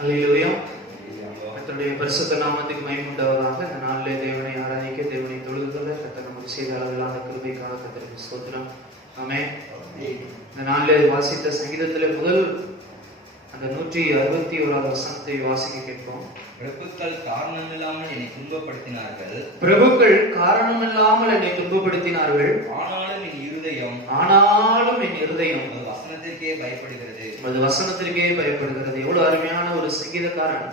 அல்லேலூயா. கர்த்தருடைய பரிசுத்த நாமத்துக்கு மகிமை உண்டாவதாக. இந்த நாளிலே தேவனை ஆராதிக்க, தேவனை தொழுதுகொள்ள கர்த்தர் நமக்கு செய்த அளவிலான கிருபைக்காக கர்த்தருக்கு ஸ்தோத்திரம். ஆமென். இந்த நாளிலே வாசித்த சங்கீதத்திலே முதல் அந்த 161வது வசனத்தை வாசிக்க கேட்போம். பிரபுக்கள் காரணமில்லாமல் என்னை துன்பப்படுத்தினார்கள். பிரபுக்கள் காரணமில்லாமல் என்னை துன்பப்படுத்தினார்கள். ஆனாலும் என் இருதயம் அது வசனத்திற்கே பயப்படுகிறது. அது வசனத்திற்கே பயப்படுகிறது. எவ்வளவு அருமையான ஒரு சங்கீதக்காரன்,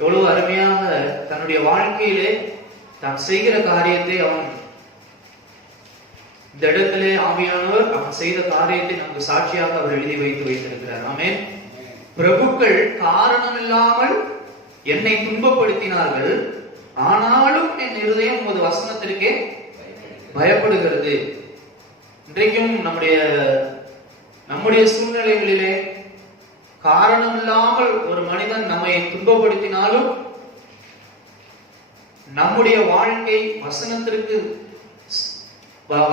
எவ்வளவு அருமையாக தன்னுடைய வாழ்க்கையிலே தான் செய்கிற காரியத்தை அவன் இந்த இடத்திலே ஆவியானவர் அவன் செய்த காரியத்தை நமக்கு சாட்சியாக அவர் எழுதி வைத்திருக்கிறார். ஆமென். பிரபுக்கள் காரணமில்லாமல் என்னை துன்பப்படுத்தினார்கள், ஆனாலும் என் இருதயம் உமது வசனத்திற்கே பயப்படுகிறது. இன்றைக்கும் நம்முடைய சூழ்நிலைகளிலே காரணமில்லாமல் ஒரு மனிதன் நம்மை துன்பப்படுத்தினாலும் நம்முடைய வாழ்க்கை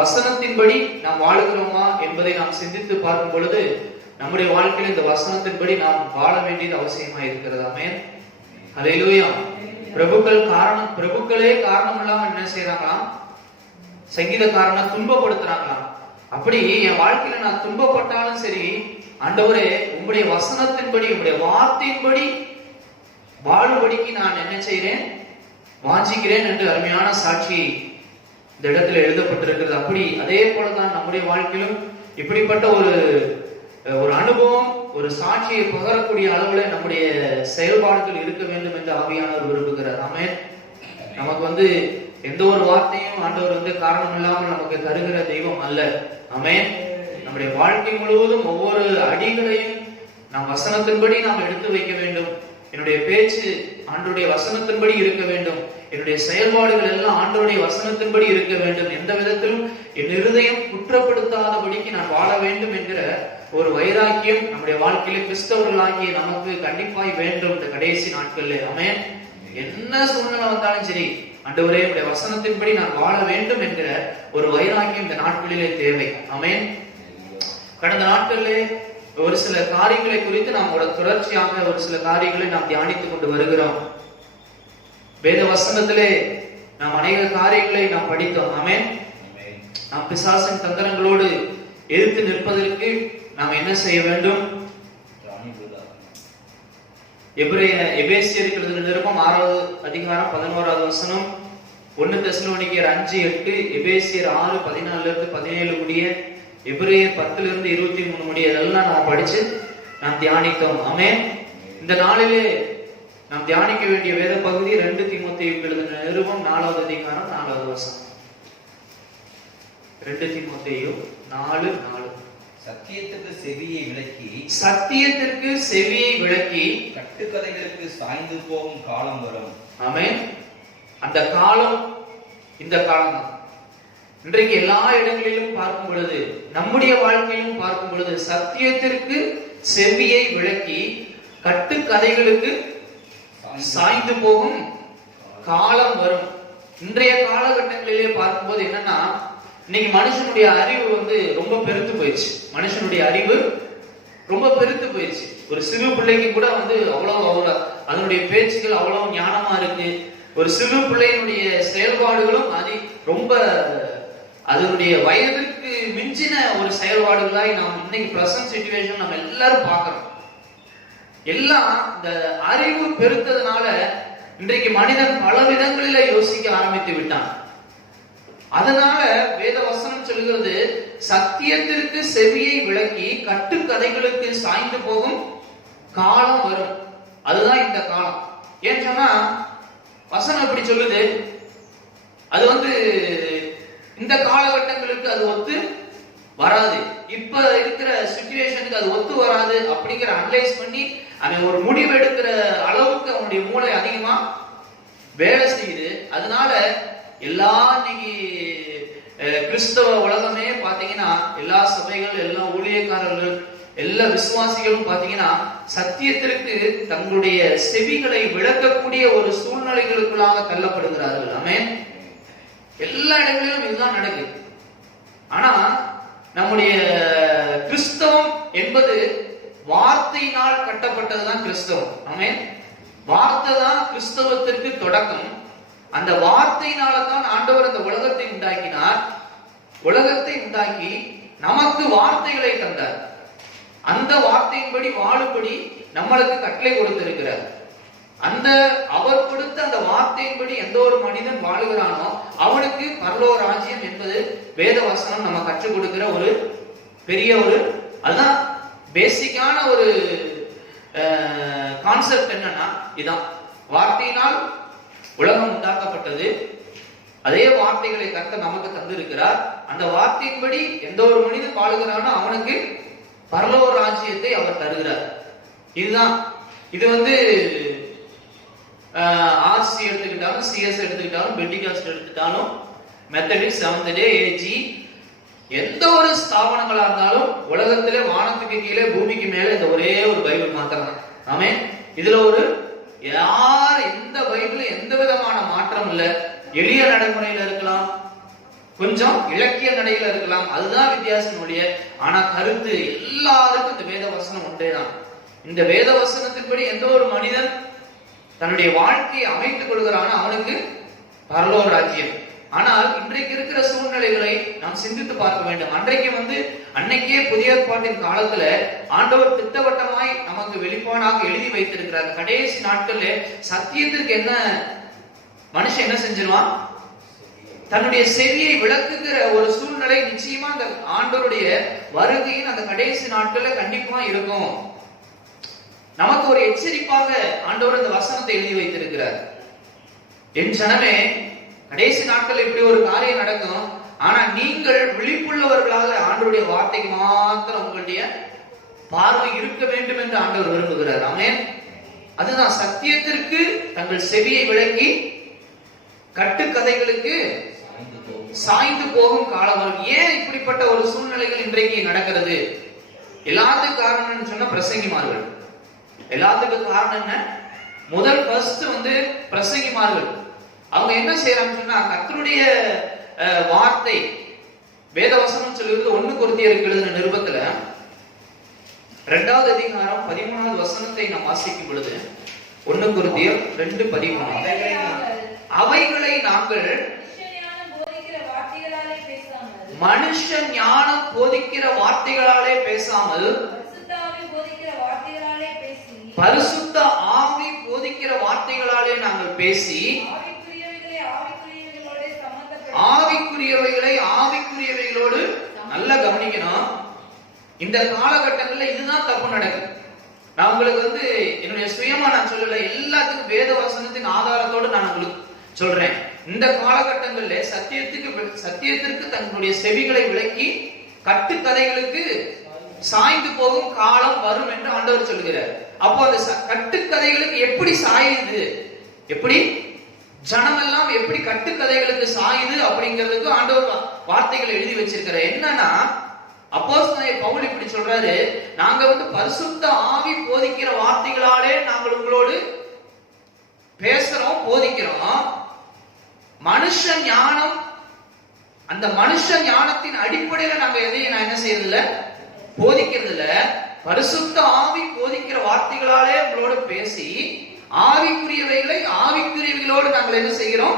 வசனத்தின்படி நாம் வாழுகிறோமா என்பதை நாம் சிந்தித்து பார்க்கும் பொழுது நம்முடைய வாழ்க்கையில் இந்த வசனத்தின்படி நாம் வாழ வேண்டியது அவசியமா இருக்கிறது. ஆமென். அல்லேலூயா. பிரபுக்களே காரணம் இல்லாம என்ன செய்யறாங்களாம்? சங்கீதக்காரனை துன்பப்படுத்துறாங்களாம். அப்படி என் வாழ்க்கையில நான் துன்பப்பட்டாலும் சரி, ஆண்டவரே உம்முடைய வசனத்தின்படி, உம்முடைய வார்த்தையின்படி வாழும்படிக்கு நான் என்ன செய்கிறேன், வாஞ்சிக்கிறேன் என்று அருமையான சாட்சி இந்த இடத்துல எழுதப்பட்டிருக்கிறது. அப்படி அதே போலதான் நம்முடைய வாழ்க்கையிலும் இப்படிப்பட்ட ஒரு அனுபவம், ஒரு சாட்சியை பகரக்கூடிய அளவுல நம்முடைய செயல்பாடுகள் இருக்க வேண்டும் என்று ஆவியானவர் விரும்புகிறார். ஆமென். நமக்கு எந்த ஒரு வார்த்தையும் ஆண்டவர் காரணம் இல்லாமல் நமக்கு தருகிற தெய்வம் அல்ல. ஆமென். நம்முடைய வாழ்க்கை முழுவதும் ஒவ்வொரு அடிகளையும் நாம் வசனத்தின்படி நாம் எடுத்து வைக்க வேண்டும். என்னுடைய பேச்சு ஆண்டவருடைய வசனத்தின்படி இருக்க வேண்டும். என்னுடைய செயல்பாடுகள் எல்லாம் ஆண்டவருடைய வசனத்தின்படி இருக்க வேண்டும். எந்த விதத்திலும் என் இருதயம் குற்றப்படுத்தாதபடிக்கு நான் வாழ வேண்டும் என்கிற ஒரு வைராக்கியம் நம்முடைய வாழ்க்கையில கிறிஸ்தவர்களாகிய நமக்கு கண்டிப்பாய் வேண்டும் இந்த கடைசி நாட்கள்ல. ஆமென். என்ன சூழ்நிலை வந்தாலும் சரி, ஆண்டவரே உடைய வசனத்தின்படி நான் வாழ வேண்டும் என்கிற ஒரு வைராக்கியம் இந்த நாட்களிலே தேவை. ஆமென். கடந்த நாட்களிலே ஒரு சில காரியங்களை குறித்து நாம் தொடர்ச்சியாக ஒரு சில காரியங்களை நாம் தியானித்துக் கொண்டு வருகிறோம். வேத வசனத்திலே நாம் அநேக காரியங்களை நாம் படித்தோம். ஆமென். நாம் பிசாசின் தந்திரங்களோடு எதிர்த்து நிற்பதற்கு நாம் என்ன செய்ய வேண்டும்? எபேசியருக்கு நிருபம் 6வது அதிகாரம் 11வது வசனம், 1 தெசலோனிக்கேயர் 5:8, எபேசியர் 6:14-17 முடிய, எபிரேயர் 10-23 முடிய இதெல்லாம் நாம் படிச்சு நாம் தியானித்தோம். ஆமென். இந்த நாளிலே நாம் தியானிக்க வேண்டிய வேத பகுதி 2 தீமோத்தேயுக்கு எழுதின நிருபம் 4வது அதிகாரம் 4வது வசனம். 2 தீமோத்தேயு 4:4. சத்தியத்திற்கு செவியை விளக்கி கட்டுக்கதைகளுக்கு சாய்ந்து போகும் காலம் வரும். ஆமென். அந்த காலம் இந்த காலம் தான். இன்றைக்கு எல்லா இடங்களிலும் பார்க்கும் பொழுது, நம்முடைய வாழ்க்கையிலும் பார்க்கும் பொழுது, சத்தியத்திற்கு செவியை விளக்கி கட்டுக்கதைகளுக்கு சாய்ந்து போகும் காலம் வரும். இன்றைய காலகட்டங்களிலே பார்க்கும்போது என்னன்னா, இன்னைக்கு மனுஷனுடைய அறிவு ரொம்ப பெருத்து போயிடுச்சு. மனுஷனுடைய அறிவு ரொம்ப பெருத்து போயிடுச்சு. ஒரு சிறு பிள்ளைக்கு கூட அவ்வளவு அதனுடைய பேச்சுகள் அவ்வளவு ஞானமா இருக்கு. ஒரு சிறு பிள்ளையினுடைய செயல்பாடுகளும் ரொம்ப அதனுடைய வயதிற்கு மிஞ்சின ஒரு செயல்பாடுகளாய் நாம் இன்னைக்கு பிரசன்ட் சிச்சுவேஷன் நம்ம எல்லாரும் பார்க்கிறோம். எல்லாம் இந்த அறிவு பெருத்ததுனால இன்றைக்கு மனிதன் பல விதங்களில யோசிக்க ஆரம்பித்து விட்டான். அதனால வேத வசனம் சொல்கிறது, சத்தியத்திற்கு செவியை விளக்கி கட்டுக்கதைகளுக்கு சாய்ந்து போகும் காலம் வரும். அதுதான் இந்த காலம். ஏன்னு சொன்னா வசனம் எப்படி சொல்லுது, அது இந்த காலகட்டங்களுக்கு அது ஒத்து வராது. இப்ப இருக்கிற சிச்சுவேஷனுக்கு அது ஒத்து வராது அப்படிங்கிற அனலைஸ் பண்ணி அவன் ஒரு முடிவு எடுக்கிற அளவுக்கு அவனுடைய மூளை அதிகமா வேலை செய்யுது. அதனால எல்லா இன்னைக்கு கிறிஸ்தவ உலகமே பாத்தீங்கன்னா, எல்லா சபைகள், எல்லா ஊழியக்காரர்கள், எல்லா விசுவாசிகளும் பாத்தீங்கன்னா சத்தியத்திற்கு தங்களுடைய செவிகளை விளக்கக்கூடிய ஒரு சூழ்நிலைகளுக்குள்ளாக தள்ளப்படுகிறார்கள். ஆமென். எல்லா இடங்களிலும் இதுதான் நடக்குது. ஆனா நம்முடைய கிறிஸ்தவம் என்பது வார்த்தையினால் கட்டப்பட்டதுதான் கிறிஸ்தவம். ஆமென். வார்த்தை தான் கிறிஸ்தவத்திற்கு தொடக்கம். அந்த வார்த்தையினால தான் ஆண்டவர் அந்த உலகத்தை உண்டாக்கினார். உலகத்தை உண்டாக்கி நமக்கு வார்த்தைகளை தந்தார். அந்த வார்த்தையின்படி வாழும்படி நம்மளுக்கு கட்டளை கொடுத்திருக்கிறார். அந்த அவர் கொடுத்த அந்த வார்த்தையின்படி எந்த ஒரு மனிதன் வாழுகிறானோ அவனுக்கு பரலோக ராஜ்யம் என்பது வேத வசனம் நம்ம கற்றுக் கொடுக்கிற ஒரு பெரிய ஒரு அதுதான் பேசிக்கான ஒரு கான்செப்ட். என்னன்னா இதான், வார்த்தையினால் உலகம் உண்டாக்கப்பட்டது. அதே வார்த்தைகளை கர்த்தர் நமக்கு தந்திருக்கிறார். அந்த வார்த்தையின்படி எந்த ஒரு மனிதன் வாழுகிறானோ அவனுக்கு பரலோக ராஜ்யத்தை அவர் தருகிறார். இதுதான். இது ஆர்சி எடுத்துக்கிட்டாலும், சிஎஸ் எடுத்துக்கிட்டாலும், பெண்டிகாஸ்ட் எடுத்துக்கிட்டாலும், மெத்தடிஸ்ட், செவன்த் டே, ஏஜி, எந்த ஒரு ஸ்தாபனங்களா இருந்தாலும் உலகத்திலே வானத்துக்கு கீழே பூமிக்கு மேல இந்த ஒரே ஒரு பைபிள் மாத்திரம் தான். ஆமென். இதுல எந்த பைபிள் எந்த விதமான மாற்றம் இல்ல. எளிய நடைமுறையில இருக்கலாம், கொஞ்சம் இலக்கிய நடையில இருக்கலாம், அதுதான் வித்தியாசம் ஒழிய, ஆனா கருத்து எல்லாருக்கும் இந்த வேத வசனம் ஒன்றேதான். இந்த வேத வசனத்தின்படி எந்த ஒரு மனிதன் தன்னுடைய வாழ்க்கையை அமைத்துக் கொள்கிறானோ அவனுக்கு பரலோக ராஜ்யம். ஆனால் இன்றைக்கு இருக்கிற சூழ்நிலைகளை நாம் சிந்தித்து பார்க்க வேண்டும். அன்னைக்கே புதிய ஏற்பாட்டின் காலத்துல ஆண்டவர் திட்டவட்டமாய் நமக்கு வெளிப்பாடாக எழுதி வைத்திருக்கிறார். கடைசி நாட்கள்ல சத்தியத்திற்கு என்ன மனுஷன் என்ன செஞ்சிருவான்? தன்னுடைய செவியை விளக்குகிற ஒரு சூழ்நிலை நிச்சயமா அந்த ஆண்டவருடைய வருகையின் அந்த கடைசி நாட்கள்ல கண்டிப்பா இருக்கும். நமக்கு ஒரு எச்சரிப்பாக ஆண்டவர் இந்த வசனத்தை எழுதி வைத்திருக்கிறார். என் ஜனமே, கடைசி நாட்கள் இப்படி ஒரு காரியம் நடக்கும். ஆனா நீங்கள் விழிப்புள்ளவர்களாக ஆண்டவருடைய வார்த்தைக்கு மாத்திரம் உங்களுடைய பார்வை இருக்க வேண்டும் என்று ஆண்டவர் விரும்புகிறார். ஆமென். அதுதான் சத்தியத்திற்கு தங்கள் செவியை விளக்கி கட்டுக்கதைகளுக்கு சாய்ந்து போகும் காலம். ஏன் இப்படிப்பட்ட ஒரு சூழ்நிலைகள் இன்றைக்கு நடக்கிறது? எல்லாத்துக்கும் காரணம் சொன்ன பிரசங்கிமார்கள். எல்லாத்துக்கும் காரணம் என்ன? முதல் ஃபர்ஸ்ட் பிரசங்கிமார்கள். அவங்க என்ன செய்யறாங்கன்னு சொன்னா, கர்த்தருடைய வார்த்தை வேதவசனம் சொல்லுவது 1 கொரிந்தியருக்கு எழுதின நிருபத்துல 2வது அதிகாரம் 13வது வசனத்தை நாம் வாசிக்கும் பொழுது 1 கொரிந்தியர் 2:13, அவைகளை நாங்கள் மனுஷ ஞானம் போதிக்கிற வார்த்தைகளாலே பேசாமல் பரிசுத்த ஆவி போதிக்கிற வார்த்தைகளாலே நாங்கள் பேசி ஆவிக்குரியவைகளை ஆவிக்குரியவைகளோடு நல்லா கவனிக்கணும். இந்த காலகட்டங்கள்ல இதுதான் தப்பு நடக்குது. நான் உங்களுக்கு என்னுடைய சுயமா நான் சொல்லல, எல்லாத்துக்கும் வேத வசனத்தின் ஆதாரத்தோடு நான் உங்களுக்கு சொல்றேன். இந்த காலகட்டங்கள்ல சத்தியத்திற்கு தங்களுடைய செவிகளை விளக்கி கட்டுக்கதைகளுக்கு சாய்ந்து போகும் காலம் வரும் என்று ஆண்டவர் சொல்கிறார். அப்போ அந்த கட்டுக்கதைகளுக்கு எப்படி சாயுது, எப்படி ஜனமெல்லாம் எப்படி கட்டுக்கதைகளுக்கு சாயுது அப்படிங்கிறதுக்கு ஆண்டவர் வார்த்தைகள் எழுதி வச்சிருக்கிறார். என்னன்னா, அப்போஸ்தலனாகிய பவுல் இப்படி சொல்றாரு, நாங்க பரிசுத்த ஆவி போதிக்கிற வார்த்தைகளாலே நாங்கள் உங்களோடு பேசுறோம், போதிக்கிறோம். மனுஷ ஞானம், அந்த மனுஷ ஞானத்தின் அடிப்படையில நாங்க எதையும் நான் என்ன செய்யறது இல்ல, போதிக்கிறது இல்ல. பரிசுத்த ஆவி போதிக்கிற வார்த்தைகளாலே உங்களோட பேசி ஆவிக்குரியவைகளை ஆவிக்குரியவைகளோடு நாங்கள் என்ன செய்கிறோம்,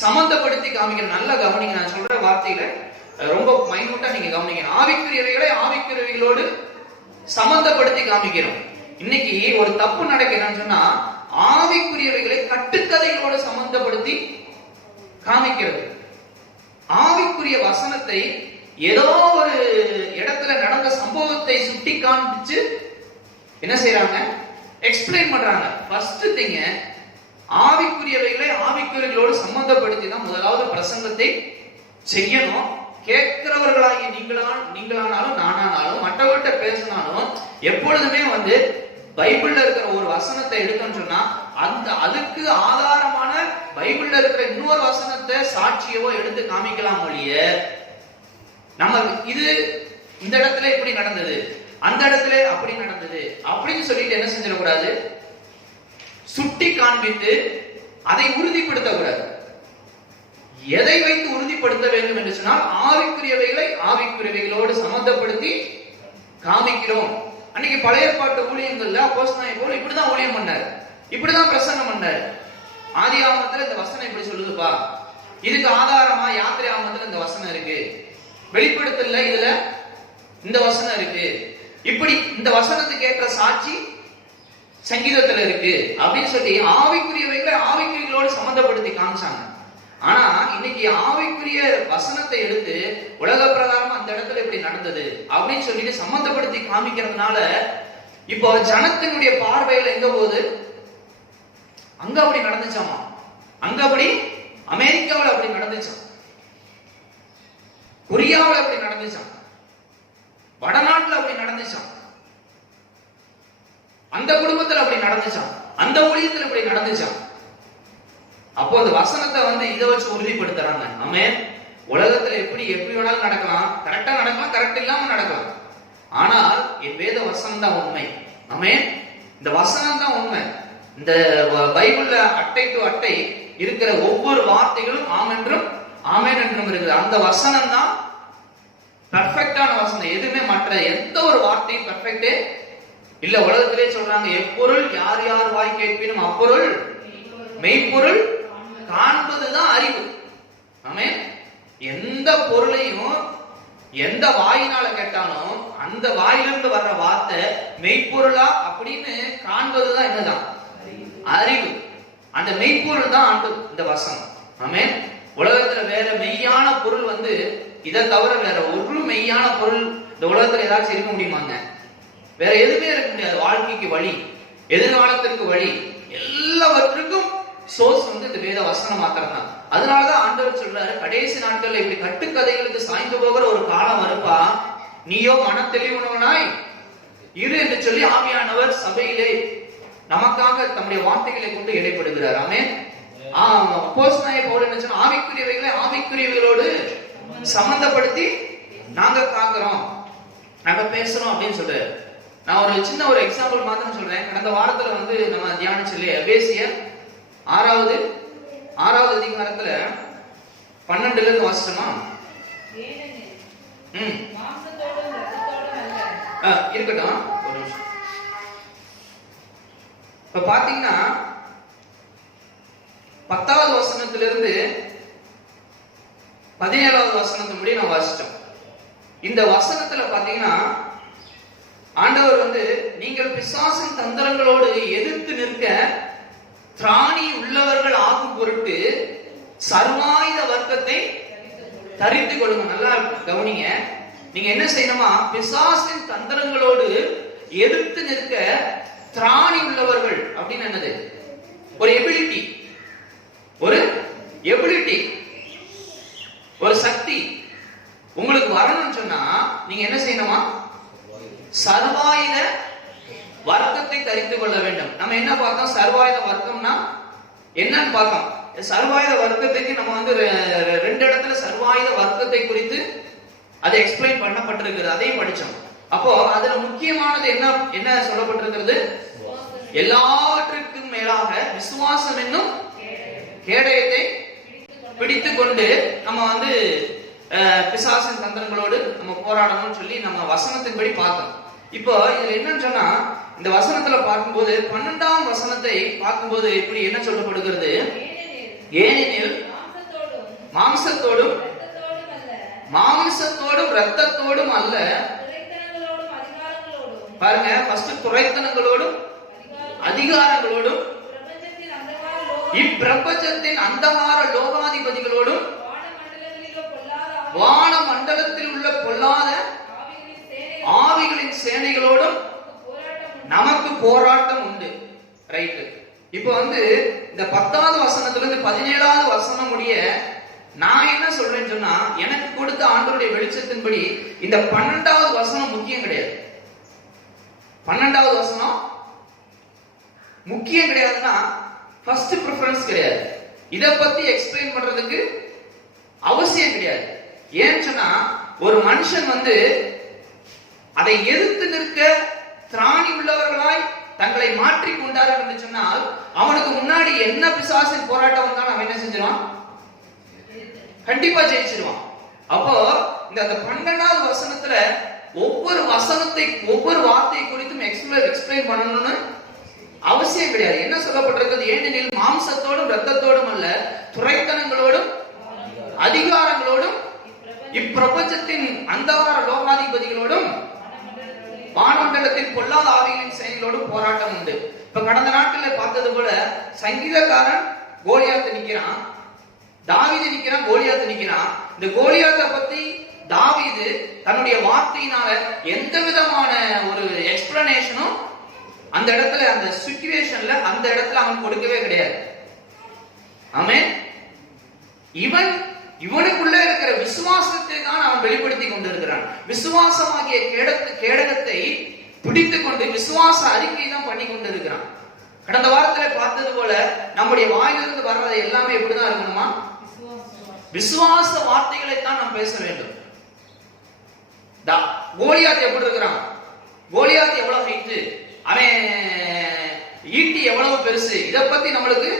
சம்பந்தப்படுத்தி காமிக்கிறோம். நல்லா கவனிங்க, நான் சொல்ற வார்த்தைகளை ரொம்ப மைனூட்டா நீங்க கவனிக்கணும். ஆவிக்குரியவைகளை ஆவிக்குரியவைகளோடு சம்பந்தப்படுத்தி காமிக்கிறோம். இன்னைக்கு ஒரு தப்பு நடக்கிறேன்னு சொன்னா, ஆவிக்குரியவைகளை கட்டுக்கதைகளோடு சம்பந்தப்படுத்தி காமிக்கிறது. ஆவிக்குரிய வசனத்தை ஏதோ ஒரு இடத்துல நடந்த சம்பவத்தை சுட்டி காண்பிச்சு என்ன செய்யறாங்க, எக்ஸ்பிளைன் பண்றாங்க. ஃபர்ஸ்ட் திங், ஆவிக்குரியவைகளை ஆவிக்குரியவர்களோடு சம்பந்தப்படுத்தி தான் முதலாவது பிரசங்கத்தை செய்யணும். கேட்கிறவர்களாகிய நீங்களானாலும் நானானாலும் மற்றவர்கிட்ட பேசினாலும் எப்பொழுதுமே பைபிள்ல இருக்கிற ஒரு வசனத்தை எடுக்கணும்னு சொன்னா அதுக்கு ஆதாரமான பைபிள்ல இருக்கிற இன்னொரு வசனத்தை சாட்சியவோ எடுத்து காமிக்கலாம் ஒழிய, நம்ம இது இந்த இடத்துல இப்படி நடந்தது, அந்த இடத்துல அப்படி நடந்தது அப்படின்னு சொல்லிட்டு என்ன செஞ்சிடக்கூடாது, சுட்டி காண்பித்து அதை உறுதிப்படுத்த கூடாது. எதை வைத்து உறுதிப்படுத்த வேண்டும் என்று சொன்னால், ஆவிக்குரியவைகளை ஆவிக்குரியவைகளோடு சம்பந்தப்படுத்தி காமிக்கிறோம். அன்னைக்கு பழைய பாட்டு ஊழியங்கள்ல அப்போஸ்தலனாகிய பவுல் இப்படிதான் ஊழியம் பண்ணாரு, இப்படிதான் பிரசங்கம் பண்ணாரு. ஆதியாகமத்துல இந்த வசனம் இப்படி சொல்லுதுப்பா, இதுக்கு ஆதாரமா யாத்திராகமத்துல இந்த வசனம் இருக்கு, வெளிப்படுத்தல இதுல இந்த வசனம் இருக்கு, இப்படி இந்த வசனத்துக்கு ஏற்ற சாட்சி சங்கீதத்துல இருக்கு அப்படின்னு சொல்லி ஆவிக்குரியவைகளை ஆவிக்குரியங்களோடு சம்பந்தப்படுத்தி காமிச்சாங்க. ஆனா இன்னைக்கு ஆவிக்குரிய வசனத்தை எடுத்து உலக பிரகாரமா அந்த இடத்துல இப்படி நடந்தது அப்படின்னு சொல்லிட்டு சம்பந்தப்படுத்தி காமிக்கிறதுனால இப்போ ஜனத்தினுடைய பார்வையில எங்க போகுது, அங்க அப்படி நடந்துச்சாமா, அங்க அப்படி அமெரிக்காவில் அப்படி நடந்துச்சான், கொரியாவில் அப்படி நடந்துச்சான், வடநாட்டுல அப்படி நடந்துச்சான், அந்த குடும்பத்துல அப்படி நடந்துச்சான், அந்த ஊழியத்துல இப்படி நடந்துச்சான். அப்போ அந்த வசனத்தை இதை வச்சு உறுதிப்படுத்துறாங்க. ஆமென். உலகத்துல எப்படி வேணாலும் நடக்கலாம், கரெக்டா நடக்கலாம், கரெக்ட் இல்லாம நடக்கலாம். ஆனால் என் வேத வசனம் தான் உண்மை. ஆமென். இந்த வசனம் தான் உண்மை. இந்த பைபிள்ல அட்டை டு அட்டை இருக்கிற ஒவ்வொரு வார்த்தைகளும் ஆம் என்றும் ஆமென் என்றும் இருக்குது. அந்த வசனம் தான் பெர்ஃபெக்டான வசனம். எதுவுமே மற்ற எந்த ஒரு வார்த்தையும் பெர்ஃபெக்டே இல்ல. உலகத்திலே சொல்றாங்க, எப்பொருள் யார் யார் வாய் கேட்பினும் அப்பொருள் மெய்ப்பொருள் காண்பதுதான் அறிவு. ஆமென். எந்த பொருளையும் எந்த வாயினால கேட்டாலும் அந்த வாயிலிருந்து வர்ற வார்த்தை மெய்ப்பொருளா அப்படின்னு காண்பதுதான் என்னதான் அறிவு. அந்த மெய்ப்பொருள் தான் இந்த வசனம். ஆமென். உலகத்துல வேற மெய்யான பொருள் இதை தவிர வேற ஒரு மெய்யான பொருள் இந்த உலகத்துல ஏதாச்சும் இருக்க முடியுமாங்க? வேற எதுவுமே இருக்க முடியாது. வாழ்க்கைக்கு வழி, எதிர்காலத்திற்கு வழி, எல்லாவற்றுக்கும் சோர்ஸ் இந்த வேத வசனம் மாத்திரம் தான். அதனாலதான் ஆண்டவர் சொல்றாரு, கடைசி நாட்கள்ல இப்படி கட்டுக்கதைகளுக்கு சாய்ந்து போகிற ஒரு காலம் வருப்பா, நீயோ மன தெளிவுணவனாய் இரு என்று சொல்லி ஆவியானவர் சபையிலே நமக்காக தம்முடைய வார்த்தைகளை கொண்டு இடைப்படுகிறார். ஆமென். அப்போஸ்தலனாகிய பவுல் என்ன சொன்னா, ஆவிக்குரியவைகளை ஆவிக்குரியவைகளோடு சம்பந்தப்படுத்தி நாங்க காக்கிறோம், நாங்க பேசுறோம் அப்படின்னு சொல்றாரு. நான் ஒரு சின்ன ஒரு எக்ஸாம்பிள் மாத்திரம் சொல்றேன். கடந்த வாரத்துல நம்ம தியானிச்சல எபேசியர் 6வது அதிகாரத்துல 12ல இருந்து வாசிச்சோமா? இருக்கட்டும், ஒரு நிமிஷம். இப்ப பாத்தீங்கன்னா 10வது வசனத்திலிருந்து 17வது வசனத்து முடிய நான் வாசிச்சோம். இந்த வசனத்துல பாத்தீங்கன்னா ஆண்டவர் நீங்கள் பிசாசின் தந்திரங்களோடு எதிர்த்து நிற்க திராணி உள்ளவர்கள் ஆகும் பொருட்டு சர்வாயுத வர்க்கத்தை தரித்து கொள்ளுங்க. நல்லா கவனிங்க. நீங்க என்ன செய்யணுமா, பிசாசின் தந்திரங்களோடு எதிர்த்து நிற்க திராணி உள்ளவர்கள் அப்படின்னு என்னது? ஒரு எபிலிட்டி, ஒரு சக்தி உங்களுக்கு வரணும்னு சொன்னா நீங்க என்ன செய்யணுமா, சர்வாயுத வர்க்கத்தை தரித்து கொள்ள வேண்டும். நம்ம என்ன பார்த்தோம்? சர்வாயுத வர்க்கம்னா என்னன்னு பார்த்தோம். சர்வாயுத வர்க்கத்துக்கு நம்ம 2 இடத்துல சர்வாயுத வர்க்கத்தை குறித்து அதை எக்ஸ்பிளைன் பண்ணப்பட்டிருக்கிறது, அதையும் படிச்சோம். அப்போ அதுல முக்கியமானது என்ன சொல்லப்பட்டிருக்கிறது? எல்லாவற்றுக்கும் மேலாக விசுவாசம் என்னும் கேடயத்தை பிடித்து கொண்டு நம்ம பிசாசின் தந்திரங்களோடு நம்ம போராடணும்னு சொல்லி நம்ம வசனத்தின்படி பார்த்தோம். இப்போ இதுல என்னன்னு சொன்னா, இந்த வசனத்துல பார்க்கும்போது 12ஆம் வசனத்தை பார்க்கும்போது இப்படி என்ன சொல்லப்படுகிறது? ஏனெனில் மாம்சத்தோடும் இரத்தத்தோடும் அல்ல. பாருங்க, ஃபர்ஸ்ட் துரைத்தனங்களோடும் அதிகாரங்களோடும் இப்பிரபஞ்சத்தின் அந்தகார லோகாதிபதிகளோடும் வான மண்டலத்தில் உள்ள பொல்லாத ஆவிகளின் சேனைகளோடும் நமக்கு போராட்டம் உண்டு. ரைட். இப்போ இந்த 10வது வசனத்துல இருந்து 17வது வசனம் முடிய நான் என்ன சொல்றேன்னு சொன்னா, எனக்கு கொடுத்த ஆண்டவருடைய வெளிச்சத்தின்படி இந்த 12வது வசனம் முக்கியம் கிடையாது. 12வது வசனம் முக்கியம் கிடையாதுன்னா ஃபர்ஸ்ட் ப்ரிஃபரன்ஸ் கிடையாது. இத பத்தி எக்ஸ்பிளைன் பண்றதுக்கு அவசியம் கிடையாது. ஏன்னு சொன்னா, ஒரு மனுஷன் அதை எதிர்த்து நிற்க திராணி உள்ளவர்களாய் தங்களை மாற்றி கொண்டார்கள் என்று சொன்னால், அவனுக்கு முன்னாடி என்ன பிசாசின் போராட்டம் வந்தாலும் அவன் என்ன செஞ்சிருவான்? கண்டிப்பா ஜெயிச்சிருவான். அப்போ இந்த 12வது வசனத்துல ஒவ்வொரு வசனத்தை ஒவ்வொரு வார்த்தை குறித்தும் எக்ஸ்பிளைன் பண்ணணும்னு அவசியம் கிடையாது. என்ன சொல்லப்பட்டிருக்கிறது? ஏனெனில் மாம்சத்தோடும் இரத்தத்தோடும் அல்ல, துரைத்தனங்களோடும் அதிகாரங்களோடும் இப்பிரபஞ்சத்தின் அந்தகார லோகாதிபதிகளோடும் வானமண்டலத்தின் பொல்லாத ஆவிகளின் செயல்களோடும் போராட்டம் உண்டு. இப்ப கடந்த நாட்களில் பார்த்தது போல சங்கீதக்காரன் கோலியாத்து நிக்கிறான், தாவீது நிக்கிறான், கோலியாத்து நிக்கிறான். இந்த கோலியாத்தை பத்தி தாவீது தன்னுடைய வார்த்தையினால எந்த விதமான ஒரு எக்ஸ்பிளனேஷனும் அந்த இடத்துல, அந்த சிச்சுவேஷன்ல, அந்த இடத்துல அவன் கொடுக்கவே கிடையாது. ஆமென். இவனுக்குள்ள இருக்கிற விசுவாசத்தை தான் அவன் வெளிப்படுத்தி கொண்டிருக்கிறான். விசுவாசமாகிய கேடகத்தை பிடித்துக் கொண்டு விசுவாச அறிக்கை தான் பண்ணி கொண்டிருக்கிறான். கடந்த வாரத்துல பார்த்தது போல நம்முடைய வாயிலிருந்து வர்றது எல்லாமே எப்படிதான் இருக்கணுமா? விசுவாச வார்த்தைகளை தான் நாம் பேச வேண்டும். கோலியாத் எப்படி இருக்கிறான்? கோலியாத் எவ்வளவு ஹைட்டு, அவன் ஈட்டி எவ்வளவு பெருசு, இதை பத்தி நம்மளுக்கு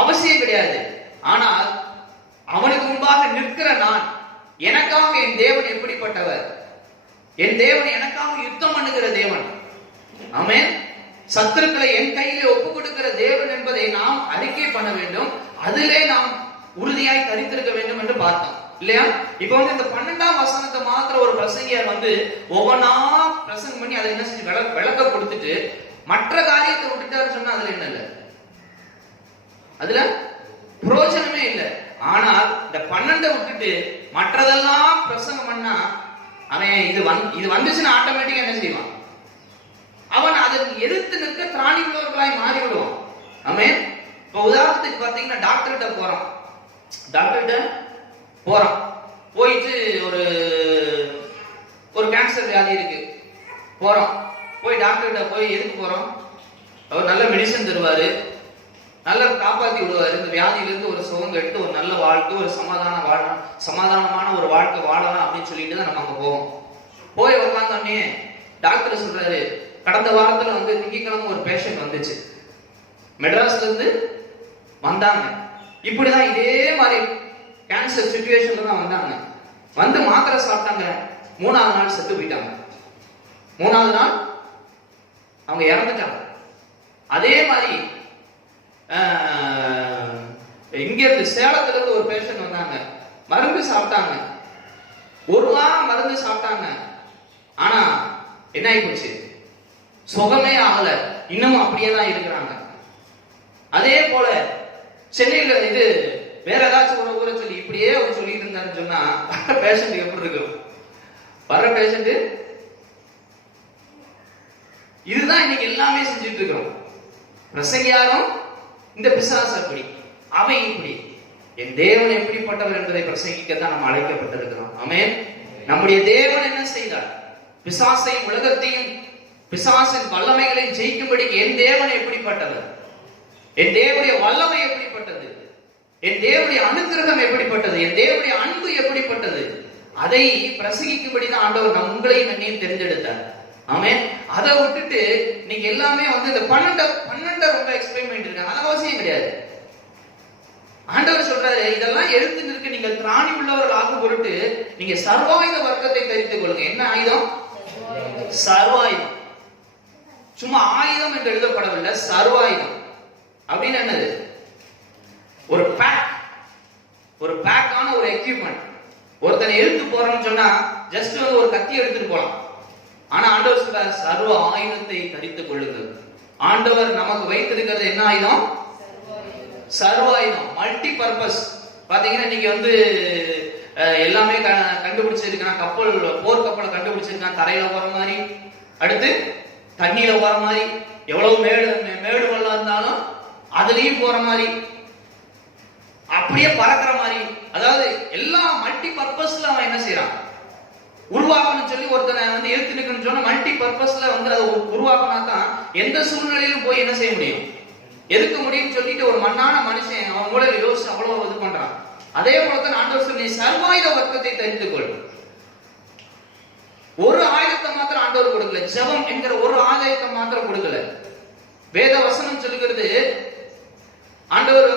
அவசியம் கிடையாது. ஆனால் அவனுக்கு முன்பாக நிற்கிற நான், எனக்காக என் தேவன் எப்படிப்பட்டவர், என் தேவன் எனக்காக யுத்தம் பண்ணுகிற தேவன், ஆமென், சத்துருக்களை என் கையிலே ஒப்பு கொடுக்கிற தேவன் என்பதை நாம் அறிக்கை பண்ண வேண்டும். அதிலே நாம் உறுதியாய் தரித்திருக்க வேண்டும் என்று பார்த்தோம் இல்லையா? இப்ப இந்த 12ஆம் வசனத்தை மாத்திர ஒரு பிரசங்கியார் ஒவ்வொன்னா பிரசங்கம் பண்ணி அதை என்ன செஞ்சு விளக்க கொடுத்துட்டு மற்ற காரியத்தை விட்டுட்டாருன்னு சொன்னா அதுல என்ன இல்ல, அதுல பிரயோஜனமே இல்லை. ஆனால் இந்த 12 விட்டுட்டு மற்றதெல்லாம் பிரசங்கம் பண்ணா அவன் இது வந்துச்சுன்னா ஆட்டோமேட்டிக்கா என்ன செய்வான்? அவன் அதை எதிர்த்து நிற்க திராணி உள்ளவர்களாய் மாறி விடுவான். ஆமென். இப்ப உதாரணத்துக்கு பாத்தீங்கன்னா டாக்டர்கிட்ட போறான், போயிட்டு ஒரு கேன்சர் வியாதி இருக்கு, போறோம், போய் டாக்டர்கிட்ட போய் எதுக்கு போறோம்? அவர் நல்ல மெடிசன் தருவாரு, நல்லா காப்பாத்தி விடுவாரு, இந்த வியாதியிலிருந்து ஒரு சுகம் கட்டு ஒரு நல்ல வாழ்க்கை, ஒரு சமாதானமான ஒரு வாழ்க்கை வாழலாம் அப்படின்னு சொல்லிட்டு தான் நம்ம அங்க போவோம். போய் உட்காந்தோடனே டாக்டர் சொல்றாரு, கடந்த வாரத்துல திங்கட்கிழமை ஒரு பேஷண்ட் வந்துச்சு, மெட்ராஸ்ல இருந்து வந்தாங்க, இப்படிதான் இதே மாதிரி கேன்சர் சிச்சுவேஷன்ல தான் வந்தாங்க, வந்து மாத்திரை சாப்பிட்டாங்க, 3ஆவது நாள் செத்து போயிட்டாங்க, 3ஆவது நாள் அவங்க இறந்துட்டாங்க. அதே மாதிரி இங்க இருந்து சேலத்துல இருந்து ஒரு பேஷண்ட் வந்தாங்க, மருந்து சாப்பிட்டாங்க, 1 வாரம் மருந்து சாப்பிட்டாங்க, ஆனா என்ன ஆகி போச்சு? சுகமே ஆகல, இன்னமும் அப்படியே தான் இருக்கிறாங்க. அதே போல சென்னையில வேற ஏதாச்சும் ஒரு ஊரை சொல்லி இப்படியே அவர் சொல்லிட்டு இருந்தாருன்னு சொன்னா பேஷண்ட் எப்படி இருக்கும்? வர பேஷண்ட் இதுதான் இன்னைக்கு எல்லாமே செஞ்சுட்டு இருக்கிறோம். பிரசங்கியாரும் இந்த பிசாசு அப்படி, அவன் இப்படி. என் தேவன் எப்படிப்பட்டவர் என்பதை பிரசங்கிக்கத்தான் நம்ம அழைக்கப்பட்டிருக்கிறோம். ஆமென். நம்முடைய தேவன் என்ன செய்தார்? பிசாசையும் உலகத்தையும் பிசாசின் வல்லமைகளையும் ஜெயிக்கும்படிக்கு என் தேவன் எப்படிப்பட்டவர், என் தேவனுடைய வல்லமை எப்படிப்பட்டது, என் தேவனுடைய அனுக்கிரகம் எப்படிப்பட்டது, என் தேவனுடைய அன்பு எப்படிப்பட்டது, அதை பிரசங்கிக்கும்படி தான் ஆண்டவர் உங்களையும் என்னையும் தெரிஞ்செடுத்தார். ஆமென். அதை விட்டுட்டு நீங்க எல்லாமே இந்த 12 ரொம்ப எக்ஸ்பிளைன் பண்ணிட்டு இருக்காங்க, அது அவசியம் கிடையாது. ஆண்டவர் சொல்றாரு, இதெல்லாம் எடுத்து நிற்க நீங்கள் திராணி உள்ளவர்கள் ஆகும் பொருட்டு நீங்க சர்வாயுத வர்க்கத்தை தரித்துக் கொள்ளுங்க. என்ன ஆயுதம்? சர்வாயுதம். சும்மா ஆயுதம் என்று எழுதப்படவில்லை, சர்வாயுதம் அப்படின்னு என்னது? ஒரு பேக்கான ஒரு எக்யூப்மெண்ட். ஒருத்தனை எழுத்து போறோம்னு சொன்னா ஜஸ்ட் ஒரு கத்தி எடுத்துட்டு போலாம். ஆனா ஆண்டவர் சொல்றார், சர்வ ஆயுதத்தை தரித்துக் கொள்ளுங்கள். ஆண்டவர் நமக்கு வைத்திருக்கிறது என்ன ஆயுதம்? சர்வாயுதம், மல்டி பர்பஸ். பாத்தீங்கன்னா இன்னைக்கு எல்லாமே கண்டுபிடிச்சிருக்கான். போர் கப்பலை கண்டுபிடிச்சிருக்கான், தரையில போற மாதிரி, அடுத்து தண்ணியில போற மாதிரி, எவ்வளவு மேடு வெள்ளம் இருந்தாலும் அதுலயும் போற மாதிரி, அப்படியே பறக்கிற மாதிரி, அதாவது எல்லா மல்டி பர்பஸ்ல அவன் என்ன செய்யறான்? உருவாக்கணும்னு சொல்லி ஒருத்தனை எழுத்து நிற்கணும்னு சொன்னா மல்டி பர்பஸ்ல அதை உருவாக்கினா தான் எந்த சூழ்நிலையிலும் போய் என்ன செய்ய முடியும், எதுக்க முடியும்னு சொல்லிட்டு ஒரு மண்ணான மனுஷன் அவன் மூளையில யோசிச்சு அவ்வளவு இது பண்றான். அதே போலதான் ஆண்டவர் சொல்லி சர்வாயுத வர்க்கத்தை தரித்துக் கொள். ஒரு ஆயுதத்தை மாத்திரம் ஆண்டவர் கொடுக்கல, ஜெபம் என்கிற ஒரு ஆயுதத்தை மாத்திரம் கொடுக்கல. வேத வசனம் சொல்லுகிறது, ஆண்டவர்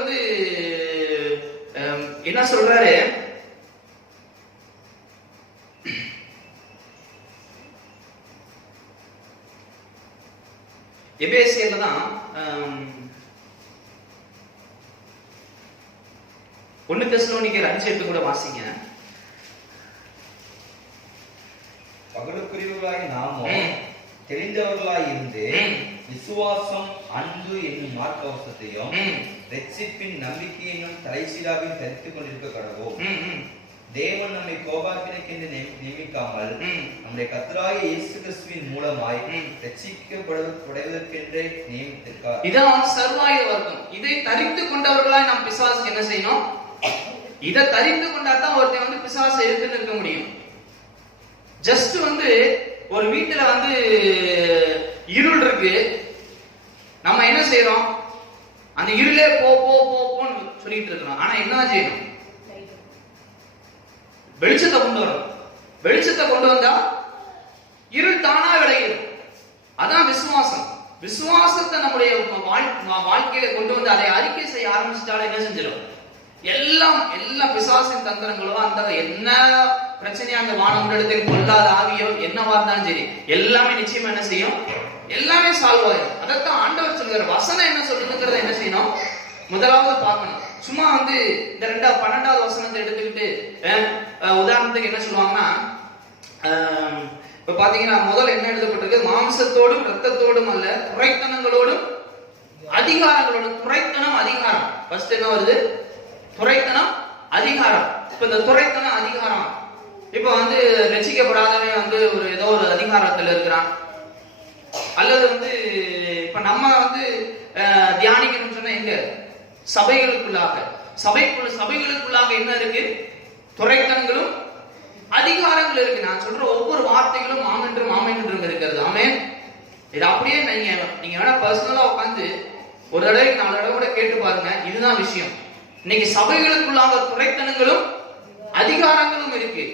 என்ன சொல்றாரு? எபேசியர்ல தான் 1 தெசலோனிக்கர் 5:8 கூட வாசிங்க. பகலுக்குரியவர்களாய் நாமும் தெரிந்தவர்களாய் இருந்து விசுவாசம், அன்பு என்னும் மார்க்கவசத்தையும் ரட்சிப்பின் நம்பிக்கையையும் தலைசீராவில் தரித்துக் கொண்டிருக்க கடவோம். தேவன் நம்மை கோபாக்கினைக்கென்று நியமிக்காமல் நம்முடைய கர்த்தராகிய இயேசு கிறிஸ்துவின் மூலமாய் ரட்சிக்கப்படுவதற்கென்றே நியமித்திருக்கார். இதான் சர்வாயுத வர்க்கம். இதை தரித்து கொண்டவர்களாய் நாம் பிசாசுக்கு என்ன செய்யணும்? இதை தரித்து கொண்டாதான் ஒருத்தன் வந்து பிசாசு எதிர்த்து நிற்க முடியும். ஜஸ்ட் வந்து ஒரு வீட்டுல வந்து இருள் இருக்கு, நம்ம என்ன செய்யறோம்? அந்த இருளே போ போ போன்னு சொல்லிட்டு இருக்கிறோம். ஆனா என்ன செய்யணும்? வெளிச்சத்தை கொண்டு வரணும். வெளிச்சத்தை கொண்டு வந்தா இருள் தானா விளையும். அதான் விசுவாசம். விசுவாசத்தை நம்முடைய வாழ்க்கையில கொண்டு வந்து அதை அறிக்கை செய்ய ஆரம்பிச்சிட்டாலே என்ன செஞ்சிடும்? எல்லாம் பிசாசின் தந்திரங்களோ, அந்த என்ன பிரச்சனையா அந்த வானமண்டலத்தில் கொள்ளாத ஆவியோ என்னவா இருந்தாலும் சரி, எல்லாமே நிச்சயமா என்ன செய்யும்? எல்லாமே சால்வ் ஆயிடும். அதைத்தான் ஆண்டவர் சொல்கிற வசனம் என்ன சொல்லுங்கிறத என்ன செய்யணும்? முதலாவது பார்க்கணும். சும்மா வந்து இந்த 12வது வசனத்தை எடுத்துக்கிட்டு உதாரணத்துக்கு என்ன சொல்லுவாங்கன்னா, இப்ப பாத்தீங்கன்னா முதல்ல என்ன எழுதப்பட்டிருக்கு? மாம்சத்தோடும் இரத்தத்தோடும் அல்ல, துரைத்தனங்களோடும் அதிகாரங்களோடும். துரைத்தனம், அதிகாரம். ஃபர்ஸ்ட் என்ன வருது? துரைத்தனம், அதிகாரம். இப்ப இந்த துரைத்தனம், அதிகாரம், இப்ப வந்து ரட்சிக்கப்படாதவன் வந்து ஏதோ ஒரு அதிகாரத்துல இருக்கிறான். அல்லது வந்து இப்ப நம்ம வந்து தியானிக்கணும்னு சொன்னா எங்க? சபைகளுக்குள்ளாக. சபைகளுக்குள்ளாக என்ன இருக்கு? துரைத்தனங்களும் அதிகாரங்கள் இருக்கு. நான் சொல்ற ஒவ்வொரு வார்த்தைகளும் ஆமென்றும் இருக்கிறது. ஆமென். இது அப்படியே நீங்க வேணா பர்சனலா உட்காந்து ஒரு தடவைக்கு 4 தடவை கூட கேட்டு பாருங்க. இதுதான் விஷயம். இன்னைக்கு சபைகளுக்குள்ளாக துரைத்தனங்களும் அதிகாரங்களும் இருக்கு.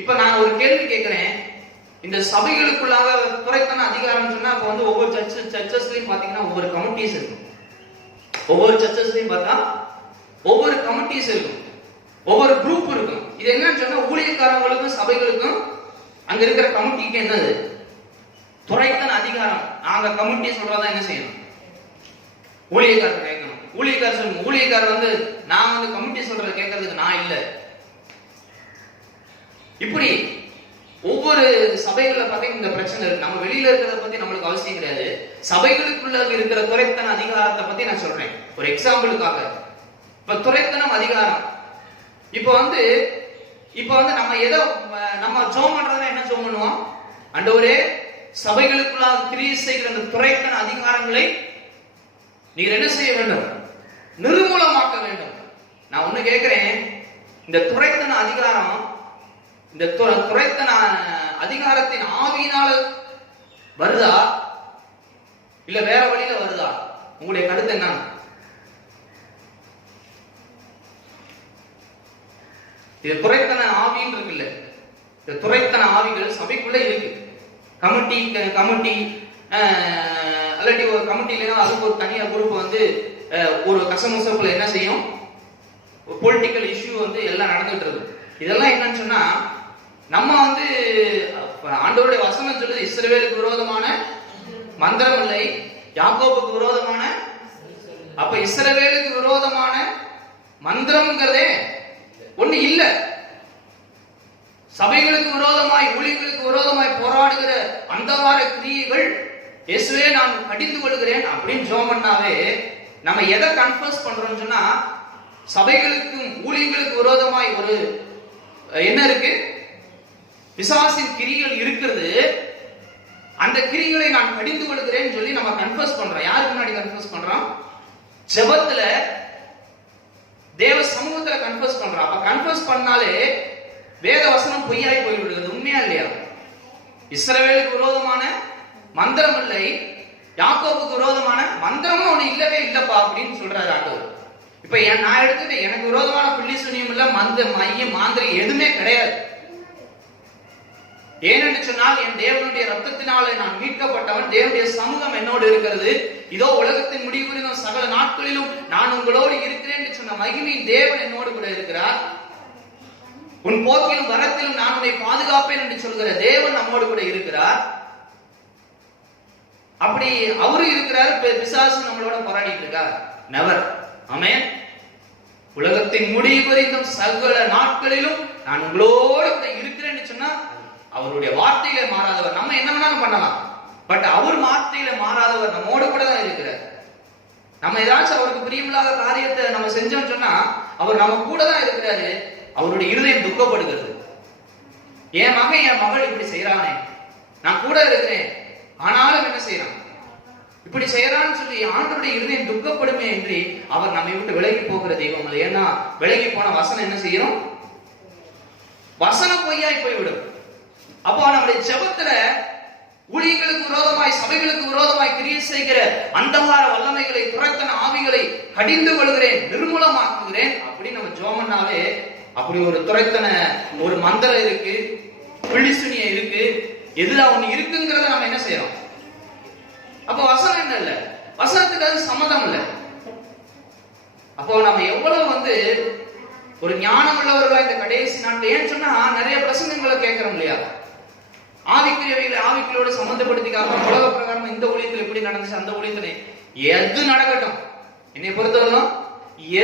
இப்ப நான் ஒரு கேள்வி கேட்கிறேன். இந்த சபைகளுக்குள்ளாக துரைத்தன அதிகாரம் சொன்னா அப்ப வந்து ஒவ்வொரு சர்ச்சஸ்லயும் பாத்தீங்கன்னா ஒவ்வொரு கமிட்டிஸ் இருக்கும். ஒவ்வொரு சர்ச்சஸ்லயும் பார்த்தா ஒவ்வொரு கமிட்டிஸ் இருக்கும், ஒவ்வொரு குரூப் இருக்கும். இது என்னன்னு சொன்னா ஊழியக்காரங்களுக்கும் சபைகளுக்கும் அங்க இருக்கிற கமிட்டிக்கு என்னது? துரைத்தன அதிகாரம். நாங்க கமிட்டி சொல்றதா என்ன செய்யணும்? ஊழியக்காரர் கேட்கணும். ஊழியக்காரர் சொல்லணும். ஊழியக்காரர் வந்து நான் வந்து கமிட்டி சொல்றத கேட்கறதுக்கு நான் இல்ல. இப்படி ஒவ்வொரு சபைகளை பத்தி இந்த பிரச்சனை இருக்கு. நம்ம வெளியில இருக்கிறத பத்தி நம்மளுக்கு அவசியம் கிடையாது. சபைகளுக்குள்ள இருக்கிற துரைத்தன அதிகாரத்தை பத்தி நான் சொல்றேன் ஒரு எக்ஸாம்பிளுக்காக. இப்ப துரைத்தனம் அதிகாரம். இப்ப வந்து நம்ம எதோ நம்ம ஜெபம் பண்றதுனா என்ன ஜெபம் பண்ணுவோம்? ஆண்டவரே, சபைகளுக்குள்ளாக கிரியை செய்கிற அந்த துரைத்தன அதிகாரங்களை நீங்க என்ன செய்ய வேண்டும்? நிர்மூலமாக்க வேண்டும். நான் ஒண்ணு கேட்கிறேன், இந்த துரைத்தன அதிகாரம், இந்த துரைத்தன அதிகாரத்தின் ஆவியினால வருதா இல்ல வேற வழியில வருதா? உங்களுடைய கருத்து என்ன? இது துரைத்தன ஆவின்னு இருக்குல்ல, இந்த துரைத்தன ஆவிகள் சபைக்குள்ள இருக்கு. கமிட்டி அல்லாட்டி ஒரு கமிட்டி இல்லைன்னா அதுக்கு ஒரு தனியார் குரூப் வந்து ஒரு கசமுசப்புல என்ன செய்யும்? பொலிட்டிக்கல் இஷ்யூ வந்து எல்லாம் நடந்துட்டு இருக்கு. இதெல்லாம் என்னன்னு சொன்னா நம்ம வந்து ஆண்டவருடைய வசனம் சொல்லுது, இஸ்ரவேலுக்கு விரோதமான மந்திரம் இல்லை, யாக்கோபுக்கு விரோதமான. அப்ப இஸ்ரவேலுக்கு விரோதமான மந்திரம்ங்கிறதே ஒண்ணு இல்ல. சபைகளுக்கு விரோதமாய், ஊழியர்களுக்கு விரோதமாய் போராடுகிற அந்தவார கிரியைகள் இயேசுவே நான் கடிந்து கொள்கிறேன் அப்படின்னு ஜெபம் பண்ணாவே நம்ம எதை கன்ஃபர்ஸ் பண்றோம்னு சொன்னா, சபைகளுக்கும் ஊழியர்களுக்கு விரோதமாய் ஒரு என்ன இருக்கு? பிசாசின் கிரிகள் இருக்கிறது. அந்த கிரிகளை நான் கடிந்து கொள்கிறேன்னு சொல்லி நம்ம கன்ஃபர்ஸ் பண்றோம். யாருக்கு முன்னாடி கன்ஃபர்ஸ் பண்றோம்? ஜெபத்துல, தேவ சமூகத்துல கன்ஃபர்ஸ் பண்றோம். அப்ப கன்ஃபர்ஸ் பண்ணாலே வேத வசனம் பொய்யாய் போய்விடுகிறது. உண்மையா இல்லையா? இஸ்ரவேலுக்கு விரோதமான மந்திரம் இல்லை, யாக்கோபுக்கு விரோதமான மந்திரமும் ஒண்ணு இல்லவே இல்லப்பா அப்படின்னு சொல்றாரு ஆண்டவர். இப்ப நான் எடுத்துட்டு எனக்கு விரோதமான பில்லி சுனியம் இல்ல, மையம் மாந்திரம் எதுவுமே கிடையாது. ஏனென்று சொன்னால் என் தேவனுடைய ரத்தத்தினாலே நான் மீட்கப்பட்டவன், தேவனுடைய சமூகம் என்னோடு இருக்கிறது. இதோ உலகத்தின் முடிவு சகல நாட்களிலும் நான் உங்களோடு இருக்கிறேன் என்று சொன்ன மகிமையின் தேவன் என்னோடு கூட இருக்கிறார். உன் போக்கிலும் வரத்திலும் நான் உன்னை பாதுகாப்பேன் என்று சொல்கிற தேவன் நம்மோடு கூட இருக்கிறார். அப்படி அவரு இருக்கிறாரு, பிசாசு நம்மளோட போராடிட்டு இருக்கா? நெவர். ஆமென். உலகத்தின் முடிவு வரைக்கும் சகல நாட்களிலும் நான் உங்களோட கூட இருக்கிறேன்னு சொன்னா அவருடைய வார்த்தையில மாறாதவர். நம்ம என்ன வேணாலும் பண்ணலாம், பட் அவர் வார்த்தையில மாறாதவர் நம்மோட கூட தான் இருக்கிறார். நம்ம ஏதாச்சும் அவருக்கு பிரியமில்லாத காரியத்தை நம்ம செஞ்சோம்னு சொன்னா அவர் நம்ம கூட தான் இருக்கிறாரு. அவருடைய இருதயம் துக்கப்படுகிறது. என் மகன் என் மகள் இப்படி செய்யறானே, நான் கூட இருக்கிறேன், ஆனாலும் என்ன செய்யறான், இப்படி செய்யறான்னு சொல்லி ஆண்டவருடைய இருதயம் துக்கப்படுமே என்று அவர் நம்மை விட்டு விலகி போகிற தெய்வம் அல்ல. ஏன்னா விலகி போன வசனம் என்ன செய்யணும், வசனம் பொய்யாய் போய்விடும். அப்போ நம்முடைய ஜெபத்துல ஊழியர்களுக்கு விரோதமாய் சபைகளுக்கு விரோதமாய் கிரியை செய்கிற அந்தகார வல்லமைகளை, துரத்தன ஆவிகளை கடிந்து கொள்கிறேன், நிர்மூலமாக்குகிறேன் அப்படி நம்ம ஜெபம்னாலே அப்படி ஒரு துரைத்தன ஒரு மந்திரம் இருக்கு, பிழிசுனிய இருக்கு, எதுல ஒண்ணு இருக்குங்கிறத நம்ம என்ன செய்யறோம். அப்ப வசனம் என்ன இல்ல, வசனத்துக்கு அது சம்மதம் இல்லை. அப்போ நம்ம எவ்வளவு ஒரு ஞானம் உள்ளவர்களா இந்த கடைசி நாட்கள், ஏன்னு சொன்னா நிறைய பிரசங்கங்களை கேட்கிறோம் இல்லையா, ஆவிக்குரியவைகளை ஆவிக்குரியோட சம்பந்தப்படுத்திக்காம உலக பிரகாரம் இந்த ஊழியத்தில் எப்படி நடந்துச்சு, அந்த ஊழியத்துல எது நடக்கட்டும், என்னை பொறுத்தவரைக்கும்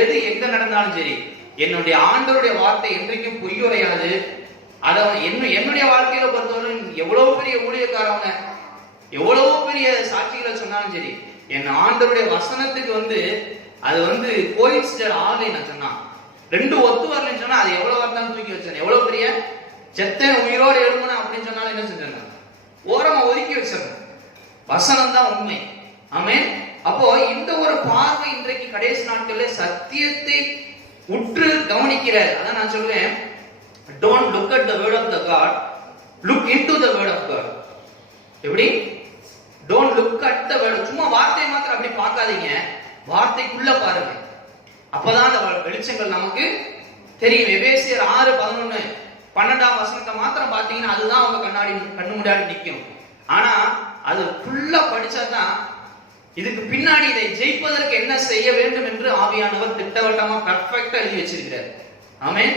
எது எங்க நடந்தாலும் சரி, என்னுடைய ஆண்டவருடைய வார்த்தை என்றைக்கும் பொய்யுரையாது. அத என்னுடைய வாழ்க்கையில பொறுத்தவரை எவ்வளவு பெரிய ஊழியக்காரவங்க எவ்வளவு பெரிய சாட்சிகளை சொன்னாலும் சரி, என் ஆண்டவருடைய வசனத்துக்கு அது கோயின்சிடர் ஆகலைன்னு சொன்னா, ரெண்டு ஒத்து வரலன்னு சொன்னா அது எவ்வளவு வரதான் தூக்கி வச்சேன். எவ்வளவு பெரிய செத்தன் உயிரோடு எழுமணும் அப்படின்னு சொன்னாலும் என்ன செஞ்சாங்க, ஓரமா ஒதுக்கி வச்சிடணும். வசனம் தான் உண்மை. ஆமென். அப்போ இந்த ஒரு பார்வை இன்றைக்கு கடைசி நாட்கள்ல சத்தியத்தை உற்று கவனிக்கிற, அதான் நான் சொல்றேன், don't look at the word of the God, look into the word of God. எப்படி? don't look at the word, சும்மா வார்த்தையை மாத்திரம் அப்படி பார்க்காதீங்க, வார்த்தைக்குள்ள பாருங்க. அப்பதான் அந்த வெளிச்சங்கள் நமக்கு தெரியும். எபேசியர் 6:11 12ஆம் வசனத்தை மாத்திரம் பார்த்தீங்கன்னா அதுதான் அவங்க கண்ணு முன்னாடி நிற்கும். ஆனா அது ஃபுல்லா படிச்சாதான் இதுக்கு பின்னாடி இதை ஜெயிப்பதற்கு என்ன செய்ய வேண்டும் என்று ஆவியானவர் திட்டவட்டமா பெர்ஃபெக்ட்டா எழுதி வச்சிருக்கிறார். ஆமென்.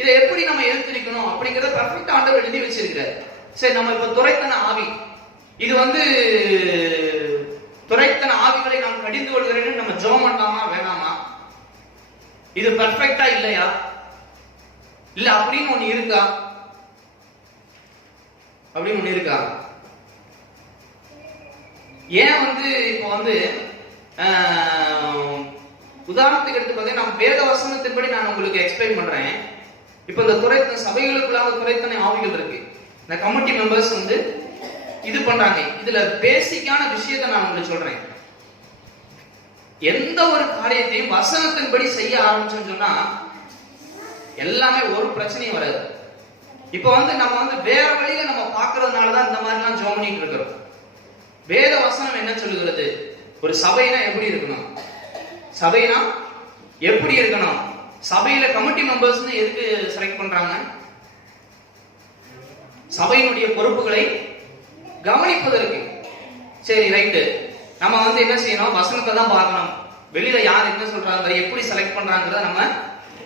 இதை எப்படி நம்ம எழுதிருக்கணும் அப்படிங்கறத பெர்ஃபெக்ட்டா ஆண்டவர் எழுதி வச்சிருக்கிறார். சரி, நம்ம இப்ப துரைத்தன ஆவி, இது துரைத்தன ஆவிகளை நாம் கடிந்து கொள்கிறேன்னு நம்ம ஜெபம் பண்ணலாமா வேணாமா? இது பெர்ஃபெக்ட்டா இல்லையா, இல்ல அப்படின்னு ஒண்ணு இருக்கா, அப்படின்னு ஒண்ணு இருக்கா? ஏன் இப்போ உதாரணத்துக்கு எடுத்து பார்த்தீங்கன்னா நம்ம வேத வசனத்தின்படி நான் உங்களுக்கு எக்ஸ்பிளைன் பண்றேன். இப்ப இந்த துரைத்தன சபைகளுக்குள்ளாக துரைத்தனை ஆவிகள் இருக்கு. இந்த கமிட்டி மெம்பர்ஸ் இது பண்றாங்க. இதுல பேசிக்கான விஷயத்தை நான் உங்களுக்கு சொல்றேன். எந்த ஒரு காரியத்தையும் வசனத்தின்படி செய்ய ஆரம்பிச்சோம்னு சொன்னா எல்லாமே ஒரு பிரச்சனையும் வராது. இப்ப நம்ம வேற வழியில நம்ம பாக்குறதுனாலதான் இந்த மாதிரி எல்லாம் ஜெபம் பண்ணிட்டு இருக்கிறோம். வேத வசனம் என்ன சொல்லுகிறது? ஒரு சபைனா எப்படி இருக்கணும், சபைனா எப்படி இருக்கணும், சபையில கமிட்டி மெம்பர்ஸ் எதுக்கு செலக்ட் பண்றாங்க? சபையினுடைய பொறுப்புகளை கவனிப்பதற்கு. சரி, ரைட்டு. நம்ம என்ன செய்யணும், வசனத்தை தான் பார்க்கணும். வெளியில யார் என்ன சொல்றாங்க, எப்படி செலக்ட் பண்றாங்கிறத நம்ம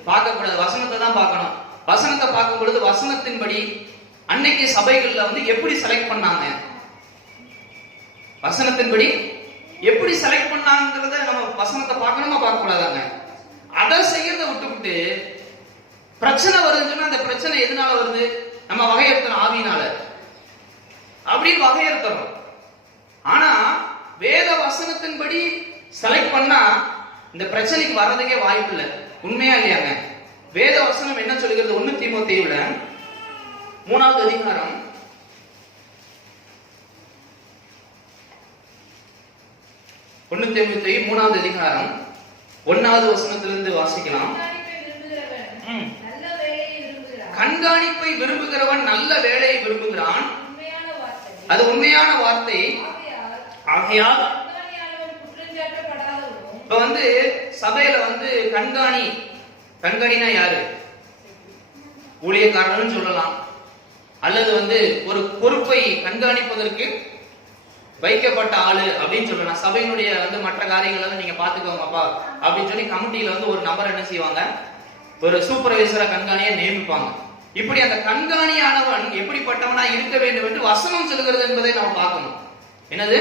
பார்க்க கூடாது, வசனத்தை தான் பார்க்கணும். வசனத்தை பார்க்கும் பொழுது வசனத்தின்படி அன்னைக்கு சபைகள்ல எப்படி செலக்ட் பண்ணாங்க, வசனத்தின்படி எப்படி செலக்ட் பண்ணாங்கிறத நம்ம வசனத்தை பார்க்கணுமா பார்க்க கூடாதாங்க? அதை செய்யறத விட்டுவிட்டு பிரச்சனை வருதுன்னு அந்த பிரச்சனை எதனால வருது, நம்ம வகையறுத்தணும் ஆவியினால அப்படின்னு வகையறுத்தணும். ஆனா வேத வசனத்தின்படி செலக்ட் பண்ணா இந்த பிரச்சனைக்கு வர்றதுக்கே வாய்ப்பு இல்லை. உண்மையா இல்லையாங்க? வேத வசனம் என்ன சொல்லுகிறது? 1 தீமோத்தேயுல 3வது அதிகாரம் 1 தீமோத்தேயு 3வது அதிகாரம் 1வது வசனத்திலிருந்து வாசிக்கலாம். கண்காணிப்பை விரும்புகிறவன் நல்ல வேலையை விரும்புகிறான், அது உண்மையான வார்த்தை. ஆகையால் இப்ப சபையில கண்காணினா யாரு? ஊழியக்காரன்னு சொல்லலாம், அல்லது ஒரு பொறுப்பை கண்காணிப்பதற்கு வைக்கப்பட்ட ஆளு அப்படின்னு சொல்லலாம். சபையினுடைய மற்ற காரியங்கள் நீங்க பாத்துக்கோங்கப்பா அப்படின்னு சொல்லி கமிட்டியில ஒரு நபர் என்ன செய்வாங்க, ஒரு சூப்பர்வைசரா கண்காணியை நியமிப்பாங்க. இப்படி அந்த கண்காணியானவன் எப்படிப்பட்டவனா இருக்க வேண்டும் என்று வசனம் சொல்லுகிறது என்பதை நம்ம பார்க்கணும். என்னது?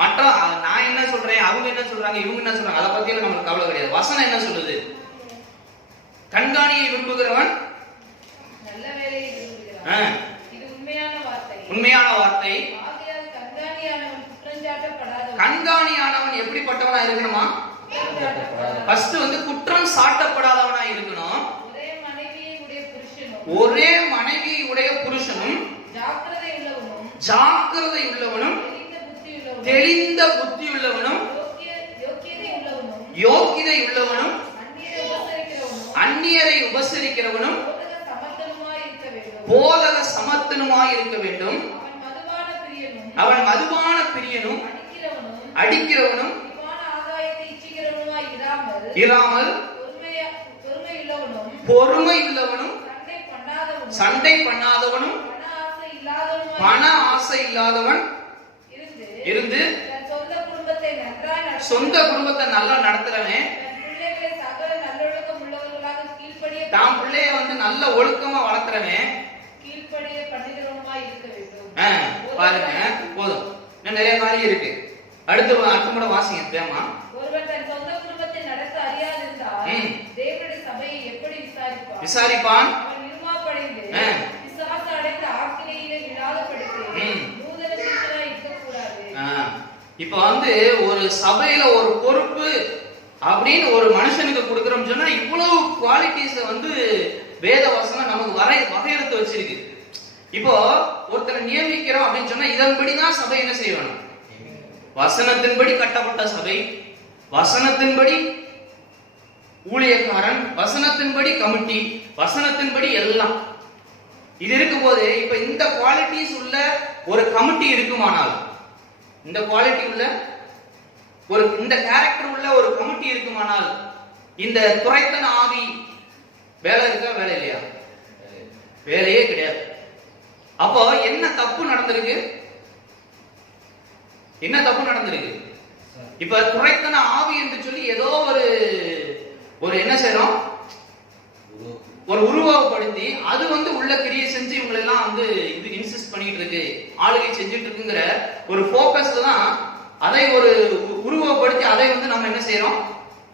மற்ற நான் என்ன சொல்றேன், அவங்க என்ன சொல்றாங்க, இவங்க என்ன சொல்றாங்க, அதை பத்தியும் நம்மளுக்கு கவலை கிடையாது. வசனம் என்ன சொல்லுது? கண்காணியை விரும்புகிறவன் நல்ல வேலையை விரும்புகிறான். இது உண்மையான வார்த்தை. உண்மையான வார்த்தை. ஆகையால் கண்காணியானவன் குற்றஞ்சாட்டப்படாதவன். கண்காணியானவன் எப்படிப்பட்டவனா இருக்கணுமா? ஃபர்ஸ்ட் வந்து குற்றம் சாட்டப்படாதவனா இருக்கணும். ஒரே மனைவியை உடைய புருஷனும் ஜாக்கிரதை உள்ளவனும் தெளிந்த புத்தி உள்ளவனும் யோக்கியதை உள்ளவனும் அந்நியரை உபசரிக்கிறவனும் போதக சமர்த்தனுமாய் இருக்க வேண்டும். அவன் மதுபான பிரியனும் அடிக்கிறவனும் இராமல் பொறுமை உள்ளவனும் சண்டை பண்ணாதவனும் பண ஆசை இல்லாதவன் இருந்து சொந்த குடும்பத்தை நல்லா நடத்துறவன், தான் பிள்ளைய வந்து நல்ல ஒழுக்கமா வளர்த்துறவன். பாருங்க, போதும், இன்னும் நிறைய காரியம் இருக்கு. அடுத்து கூட வாசிங்க பேமா. விசாரிப்பான். இப்ப வந்து ஒரு சபையில ஒரு பொறுப்பு அப்படின்னு ஒரு மனுஷனுக்கு கொடுக்கறோம் சொன்னா இவ்வளவு குவாலிட்டிஸ் வந்து வேத வசனம் நமக்கு வகையெடுத்து வச்சிருக்கு. இப்போ ஒருத்தரை நியமிக்கிறோம் அப்படின்னு சொன்னா இதன்படிதான் சபை என்ன செய்யணும்? வசனத்தின்படி கட்டப்பட்ட சபை, வசனத்தின்படி ஊழியக்காரன், வசனத்தின்படி கமிட்டி, வசனத்தின்படி எல்லாம் இது இருக்கும் போது இப்ப இந்த குவாலிட்டிஸ் உள்ள ஒரு கமிட்டி இருக்குமானால், இந்த குவாலிட்டி உள்ள ஒரு இந்த கேரக்டர் உள்ள ஒரு கமிட்டி இருக்குமானால் இந்த துரைத்தன ஆவி வேலை இருக்கா? வேலை இல்லையா? வேலையே கிடையாது. அப்போ என்ன தப்பு நடந்திருக்கு? என்ன தப்பு நடந்திருக்கு? இப்ப துரைத்தன ஆவி என்று சொல்லி ஏதோ ஒரு என்ன செய்யறோம், ஒரு உருவகப்படுத்தி அது வந்து உள்ள கிரியை செஞ்சு இவங்க எல்லாம் வந்து இது இன்சிஸ்ட் பண்ணிட்டு இருக்கு, ஆளுகை செஞ்சுட்டு இருக்குங்கிற ஒரு போக்கஸ்ல தான் அதை ஒரு உருவகப்படுத்தி அதை வந்து நம்ம என்ன செய்யறோம்?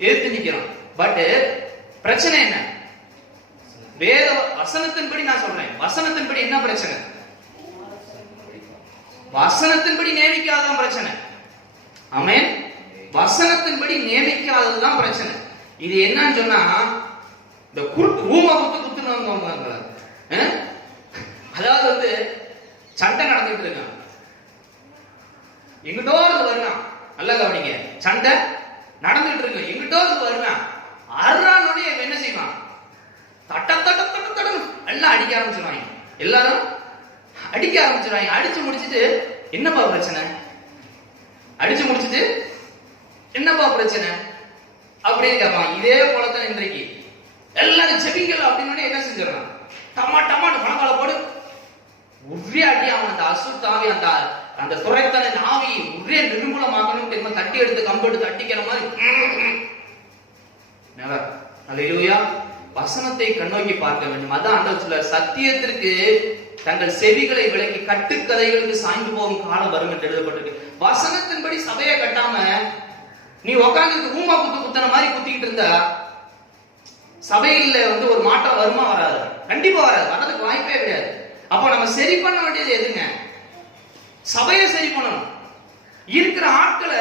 எதிர்த்து நிக்கிறோம். பட் பிரச்சனை என்ன? வேத வசனத்தின்படி நான் சொல்றேன், வசனத்தின்படி என்ன பிரச்சனை? வசனத்தின்படி நியமிக்காததான் பிரச்சனை. ஆமென். வசனத்தின்படி நியமிக்காததுதான் பிரச்சனை. இது என்னன்னு சொன்னா இந்த ஊமா குத்துனாங்க. அதாவது வந்து சண்டை நடந்துட்டு இருக்கான், எங்கிட்டோ இருந்து வருவான். நல்லா கவனிங்க, சண்டை நடந்துட்டு இருக்கு, எங்கிட்டோ இருந்து வருவான். அறானோட என்ன செய்வான்? தட்ட தட்ட தட்ட தட்ட எல்லாம் அடிக்க ஆரம்பிச்சிருவாங்க. எல்லாரும் அடிக்க ஆரம்பிச்சிருவாங்க. அடிச்சு முடிச்சுட்டு என்னப்பா பிரச்சனை? அடிச்சு முடிச்சுட்டு என்னப்பா பிரச்சனை அப்படின்னு கேட்பான். இதே போலதான் இன்றைக்கு எல்லாரும் செபிங்கள் அப்படின்னு என்ன செஞ்சிடறான்? டமா டமான்னு பணக்கால போடு உரிய அடி. அவன் அந்த அசுத்தாவி அந்த துரைத்தன ஆவி உரிய நிர்மூலமாக்கணும் தெரியுமா? தட்டி எடுத்து கம்பெடுத்து தட்டிக்கிற மாதிரி. அல்லேலூயா. வசனத்தை கண்ணோக்கி பார்க்க வேண்டும். அதான் ஆண்டவர் சொல்றார், சத்தியத்திற்கு தங்கள் செவிகளை விலக்கி கட்டுக்கதைகளுக்கு சாய்ந்து போகும் காலம் வரும் என்று எழுதப்பட்டிருக்கு. வசனத்தின்படி சபையை கட்டாம நீ உட்கார்ந்து ஊமா குத்துன மாதிரி குத்திக்கிட்டு இருந்தா சபையில வந்து ஒரு மாற்றம் வருமா? வராது. கண்டிப்பா வராது. வர்றதுக்கு வாய்ப்பே கிடையாது. அப்போ நம்ம சரி பண்ண வேண்டியது எதுங்க? சபையை சரி பண்ணணும். இருக்கிற ஆட்களை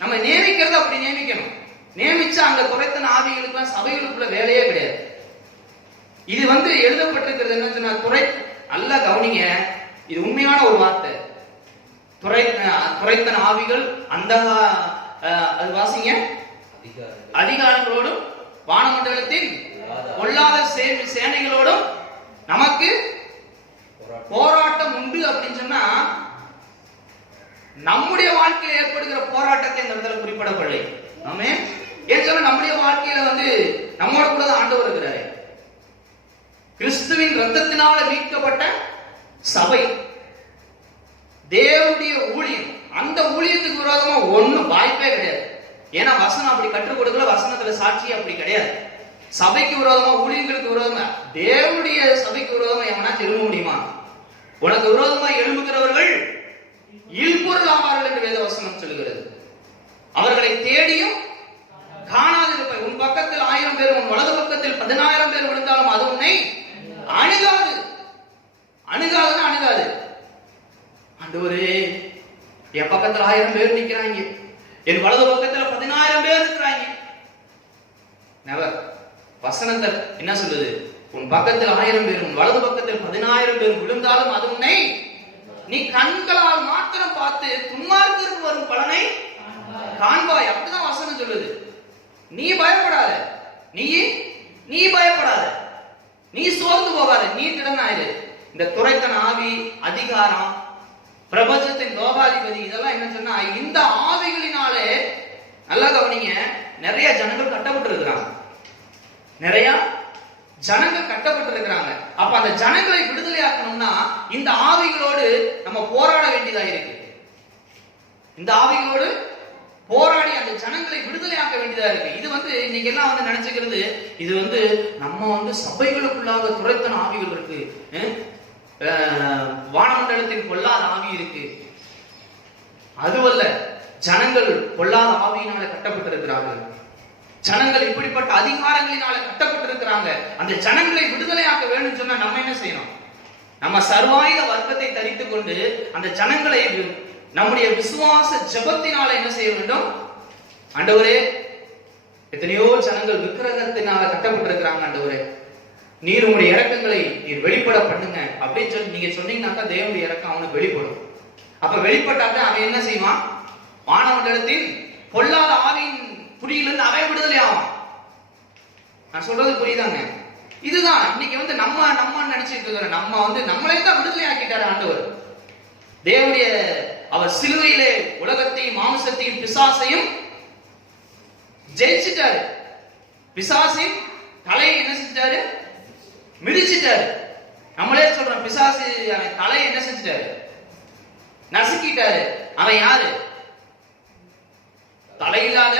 நம்ம நியமிக்கிறது அப்படி நியமிக்கணும். நியமிச்சா அங்க குறைத்தன ஆவிகளுக்கு சபைகளுக்குள்ள வேலையே கிடையாது. இது வந்து எழுதப்பட்டிருக்கிறது என்ன சொன்னா, நல்லா கவனிங்க, இது உண்மையான ஒரு வார்த்தை. துரைத்தன ஆவிகள் அந்த அது வாசிங்க, அதிகாரங்களோடும் வானமண்டலத்தின் பொல்லாத சேனைகளோடும் நமக்கு போராட்டம் உண்டு அப்படின்னு சொன்னா நம்முடைய வாழ்க்கையில் ஏற்படுகிற போராட்டத்தை இந்த இடத்துல குறிப்பிடப்படலை. ஆமென். ஏன் சொன்னா நம்முடைய வாழ்க்கையில வந்து நம்மோட கூட தான் ஆண்டவர் இருக்கிறாரு. கிறிஸ்துவின் ரத்தத்தினால மீட்கப்பட்ட சபை, தேவனுடைய ஊழியம், அந்த ஊழியத்துக்கு விரோதமா ஒண்ணும் வாய்ப்பே கிடையாது. ஏன்னா வசனம் அப்படி கற்றுக் கொடுக்கல, வசனத்துல சாட்சி அப்படி கிடையாது. சபைக்கு விரோதமா, ஊழியங்களுக்கு விரோதமா, தேவனுடைய சபைக்கு விரோதமா எவனா எழும்ப முடியுமா? உனக்கு விரோதமா எழும்புகிறவர்கள் இல்பொருள் ஆவார்கள் என்று வேதவசனம் சொல்லுகிறது. அவர்களை தேடியும் காணாதிருப்பாய். உன் பக்கத்தில் 1000 பேர், உன் வலது பக்கத்தில் 10,000 பேர் விழுந்தாலும் அது உன்னை அணுகாது. அணுகாதுன்னா அணுகாது. ஆண்டவரே, என் பக்கத்துல 1000 பேர் நிக்கிறாங்க, என் வலது பக்கத்துல 10,000 பேர் இருக்கிறாங்க. நெவர். வசனத்தை என்ன சொல்லுது? உன் பக்கத்தில் 1000 பேர், உன் வலது பக்கத்தில் 10,000 பேர் விழுந்தாலும் அது உன்னை நீ கண்களால் மாத்திரம் பார்த்து துன்மார்க்கருக்கு வரும் பலனை காண்பாய். அப்படிதான் வசனம் சொல்லுது. நீ பயப்படாத, நீ பயப்படாத, நீ சோர்ந்து போகாத, நீ திடனாயிரு. இந்த துரைத்தன ஆவி, அதிகாரம், பிரபஞ்சத்தின் லோகாதிபதி, இதெல்லாம் என்ன சொன்னா, இந்த ஆவிகளினாலே நல்லா கவனிங்க, நிறைய ஜனங்கள் கட்டப்பட்டு இருக்கிறாங்க. நிறைய ஜனங்கள் கட்டப்பட்டு இருக்கிறாங்க. அப்ப அந்த ஜனங்களை விடுதலையாக்கணும்னா இந்த ஆவிகளோடு நம்ம போராட வேண்டியதா இருக்கு. இந்த ஆவிகளோடு போராடி அந்த ஜனங்களை விடுதலையாக்க வேண்டியதா இருக்கு. இது இன்னைக்கு எல்லாம் நினைச்சுக்கிறது, இது நம்ம சபைகளுக்குள்ளாக துரைத்தன ஆவிகள் இருக்கு, வானமண்டலத்தின் பொல்லாத ஆவி இருக்கு. அதுவல்ல, ஜனங்கள் பொல்லாத ஆவியினால கட்டப்பட்டிருக்கிறார்கள். ஜனங்கள் இப்படிப்பட்ட அதிகாரங்களினால கட்டப்பட்டிருக்கிறாங்க. அந்த ஜனங்களை விடுதலையாக்க வேண்டும் சொன்னா நம்ம என்ன செய்யணும்? நம்ம சர்வாயுத வர்க்கத்தை தரித்துக் கொண்டு அந்த ஜனங்களை நம்முடைய விசுவாச ஜெபத்தினால என்ன செய்ய வேண்டும்? ஆண்டவரே, எத்தனையோ ஜனங்கள் விக்கிரகத்தினால கட்டப்பட்டிருக்கிறாங்க, ஆண்டவரே நீர் உங்களுடைய இரக்கங்களை நீர் வெளிப்பட பண்ணுங்க அப்படின்னு சொல்லி நீங்க சொன்னீங்கன்னாக்கா தேவனுடைய இரக்கம் அவனுக்கு வெளிப்படும். அப்ப வெளிப்பட்டாக்க அவன் என்ன செய்வான்? வானமண்டலத்தின் பொல்லாத ஆவியின் புரியிலிருந்து அவன் விடுதலை ஆவான். நான் சொல்றது புரியுதாங்க? இதுதான் இன்னைக்கு நம்ம நினைச்சிட்டு இருக்கிறோம். நம்மளே தான் விடுதலை ஆக்கிட்டாரு ஆண்டவர். தேவனுடைய அவர் சிலுவையிலே உலகத்தையும் மாம்சத்தையும் பிசாசையும் ஜெயிச்சிட்டாரு. பிசாசின் தலையை என்ன செஞ்சாரு? மிதிச்சிட்டாரு. நம்மளே சொல்றோம், பிசாசு அவன் தலையை என்ன செஞ்சிட்டாரு? நசுக்கிட்டாரு. அவன் யாரு? தலையில்லாத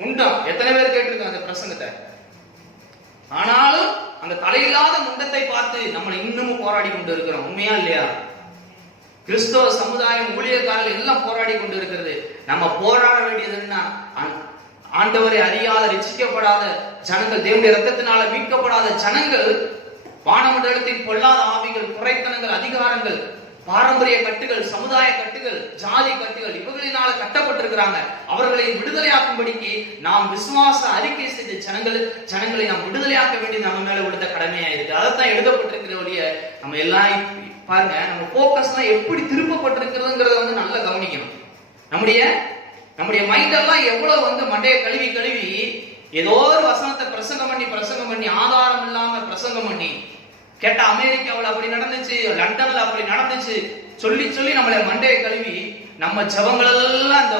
முண்டம். எத்தனை பேர் கேட்டிருக்காங்க அந்த பிரசங்கத்தை? ஆனாலும் அந்த தலையில்லாத முண்டத்தை பார்த்து நம்ம இன்னமும் போராடி கொண்டு இருக்கிறோம். உண்மையா இல்லையா? கிறிஸ்தவ சமுதாயம், ஊழியக்காரர்கள் எல்லாம் போராடி கொண்டு இருக்கிறது. நம்ம போராட வேண்டியதுன்னா ஆண்டவரை அறியாத, ரட்சிக்கப்படாத ஜனங்கள், தேவனுடைய இரத்தத்தினால மீட்கப்படாத ஜனங்கள், வானமண்டலத்தின் பொல்லாத ஆவிகள், குறைத்தனங்கள், அதிகாரங்கள், பாரம்பரிய கட்டுகள், சமுதாய கட்டுகள், ஜாதி கட்டுகள், இவர்களினால கட்டப்பட்டிருக்கிறாங்க. அவர்களை விடுதலையாக்கும்படிக்கு நாம் விசுவாச அறிக்கை செய்த ஜனங்களை நாம் விடுதலையாக்க வேண்டியது நம்ம மேல விடுத்த கடமையா இருக்கு. அதைத்தான் எழுதப்பட்டிருக்கிற ஒழிய நம்ம எல்லாம் பாருங்க, நம்ம போக்கஸ் எல்லாம் எப்படி திருப்பப்பட்டிருக்கிறதுங்கிறத நல்லா கவனிக்கணும். நம்முடைய மைண்ட் எல்லாம் எவ்வளவு மண்டைய கழுவி ஏதோ ஒரு வசனத்தை பிரசங்கம் பண்ணி ஆதாரம் இல்லாம பிரசங்கம் பண்ணி, கேட்ட அமெரிக்காவில் அப்படி நடந்துச்சு, லண்டன்ல அப்படி நடந்துச்சு சொல்லி நம்மளை மண்டைய கழுவி நம்ம ஜபங்களெல்லாம் அந்த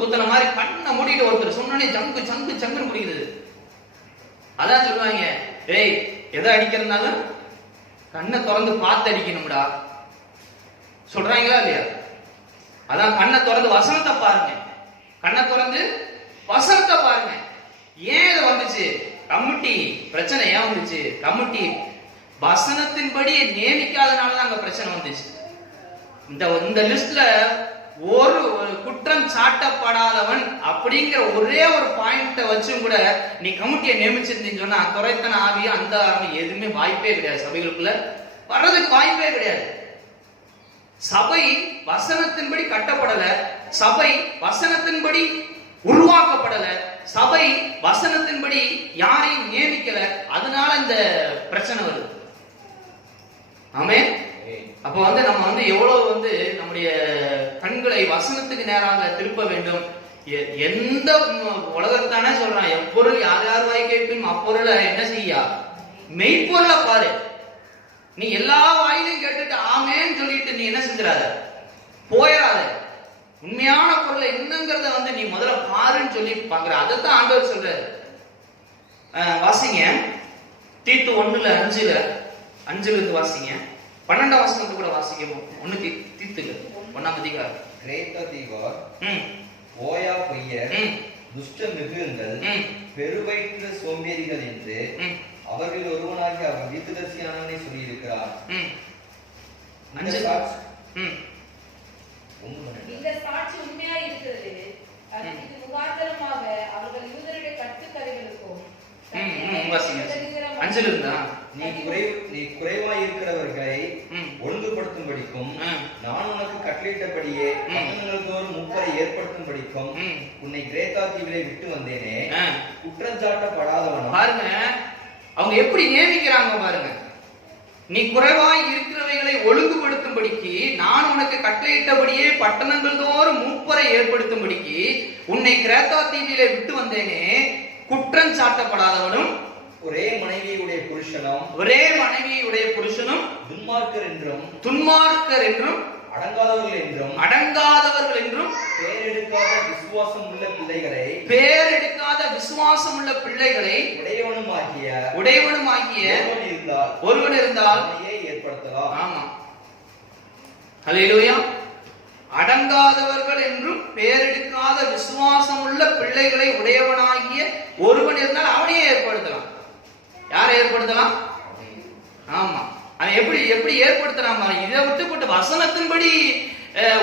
குத்துன மாதிரி கண்ணை மூடிட்டு ஒருத்தர் சொன்னே சங்கு முடியுது. அதான் சொல்லுவாங்க, ஏய் எதை அடிக்கிறதுனாலும் கண்ணை திறந்து பார்த்து அடிக்கணும்டா சொல்றாங்களா இல்லையா? அதான் கண்ணை திறந்து வசனத்தை பாருங்க, கண்ணை திறந்து வசனத்தை பாருங்க. ஏன் இது வந்துச்சு? கமிட்டி பிரச்சனை ஏன் வந்துச்சு? கமிட்டி வசனத்தின்படி நியமிக்காதனாலதான் அங்க பிரச்சனை வந்துச்சு. இந்த லிஸ்ட்ல ஒரு குற்றம் சாட்டப்படாதவன் அப்படிங்கிற ஒரே ஒரு பாயிண்ட வச்சும் கூட நீ கமிட்டியை நியமிச்சிருந்தீன்னு சொன்னா துரைத்தன ஆவி, அந்த ஆவி எதுவுமே வாய்ப்பே கிடையாது. சபைகளுக்குள்ள வர்றதுக்கு வாய்ப்பே கிடையாது. சபை வசனத்தின்படி கட்டப்படல, சபை வசனத்தின்படி உருவாக்கப்படல, சபை வசனத்தின்படி யாரையும் நியமிக்கல. அதனால இந்த பிரச்சனை வருது. ஆமென். அப்ப நம்ம எவ்வளவு நம்முடைய கண்களை வசனத்துக்கு நேராக திருப்ப வேண்டும். எந்த உலகத்தானே சொல்றான், எப்பொருள் யார் யார் வாய் கேட்கும் அப்பொருளை என்ன செய்யா? மெய்ப்பொருளை பாரு. நீ எல்லா வாயிலையும் கேட்டுட்டு ஆமேன்னு சொல்லிட்டு நீ என்ன செஞ்சிடாத, போயிடாத. உண்மையான பொருளை என்னங்கிறத நீ முதல்ல பாருன்னு சொல்லி பாக்குற. அதைத்தான் ஆண்டவர் சொல்றாரு. வாசிங்க தீத்து 1:5 இருந்து வாசிங்க. 12 வசனத்தை கூட வாசிக்கணும். 1 தீத்துல 1ஆம் அதிகாரம். கிரேத்த தீவார், ஓயா பொய்யர், துஷ்ட மிருகங்கள், பெருவயிற்று சோம்பேறிகள் என்று அவர்கள் ஒருவனாகி அவர் தீர்க்கதரிசியானவனை சொல்லி இருக்கிறார். 5 இந்த சாட்சி உண்மையா இருக்கிறது. இது முகாந்தரமாக அவர்கள் யூதருடைய கட்டுக்கதைகளுக்கும் 5 இருந்தா நீ குறைவாய் இருக்கிறவர்களை ஒழுங்குபடுத்தும்படிக்கும் நான் உனக்கு கட்டளையிட்டபடியே பட்டணங்கள் தோறும் மூப்பரை ஏற்படுத்தும்படிக்கும் உன்னை கிரேத்தா தீவிலே விட்டு வந்தேனே. குற்றஞ்சாட்டப்படாதவன் பாருங்க அவங்க எப்படி நியமிக்கிறாங்க பாருங்க. நீ குறைவாய் இருக்கிறவைகளை ஒழுங்குபடுத்தும்படிக்கு நான் உனக்கு கட்டளையிட்டபடியே பட்டணங்கள் தோறும் மூப்பரை ஏற்படுத்தும்படிக்கு உன்னை கிரேத்தா தீவிலே விட்டு வந்தேனே. குற்றம் சாட்டப்படாதவனும் ஒரே மனைவியுடைய புருஷனும் துன்மார்க்கர் என்றும் அடங்காதவர்கள் என்றும் பேரெடுக்காத விசுவாசம் உள்ள பிள்ளைகளை உடையவனுமாகிய ஒருவன் இருந்தால் ஏற்படுத்தலாம். ஆமா, ஹல்லேலூயா. அடங்காதவர்கள் என்றும் பேரெடுக்காத விசுவாசம் உள்ள பிள்ளைகளை உடையவனாகிய ஒருவன் இருந்தால் அவனையே ஏற்படுத்தலாம். யாரை ஏற்படுத்தலாம்? ஆமா, அவன் எப்படி ஏற்படுத்தலாம்? இதை விட்டு போட்டு வசனத்தின்படி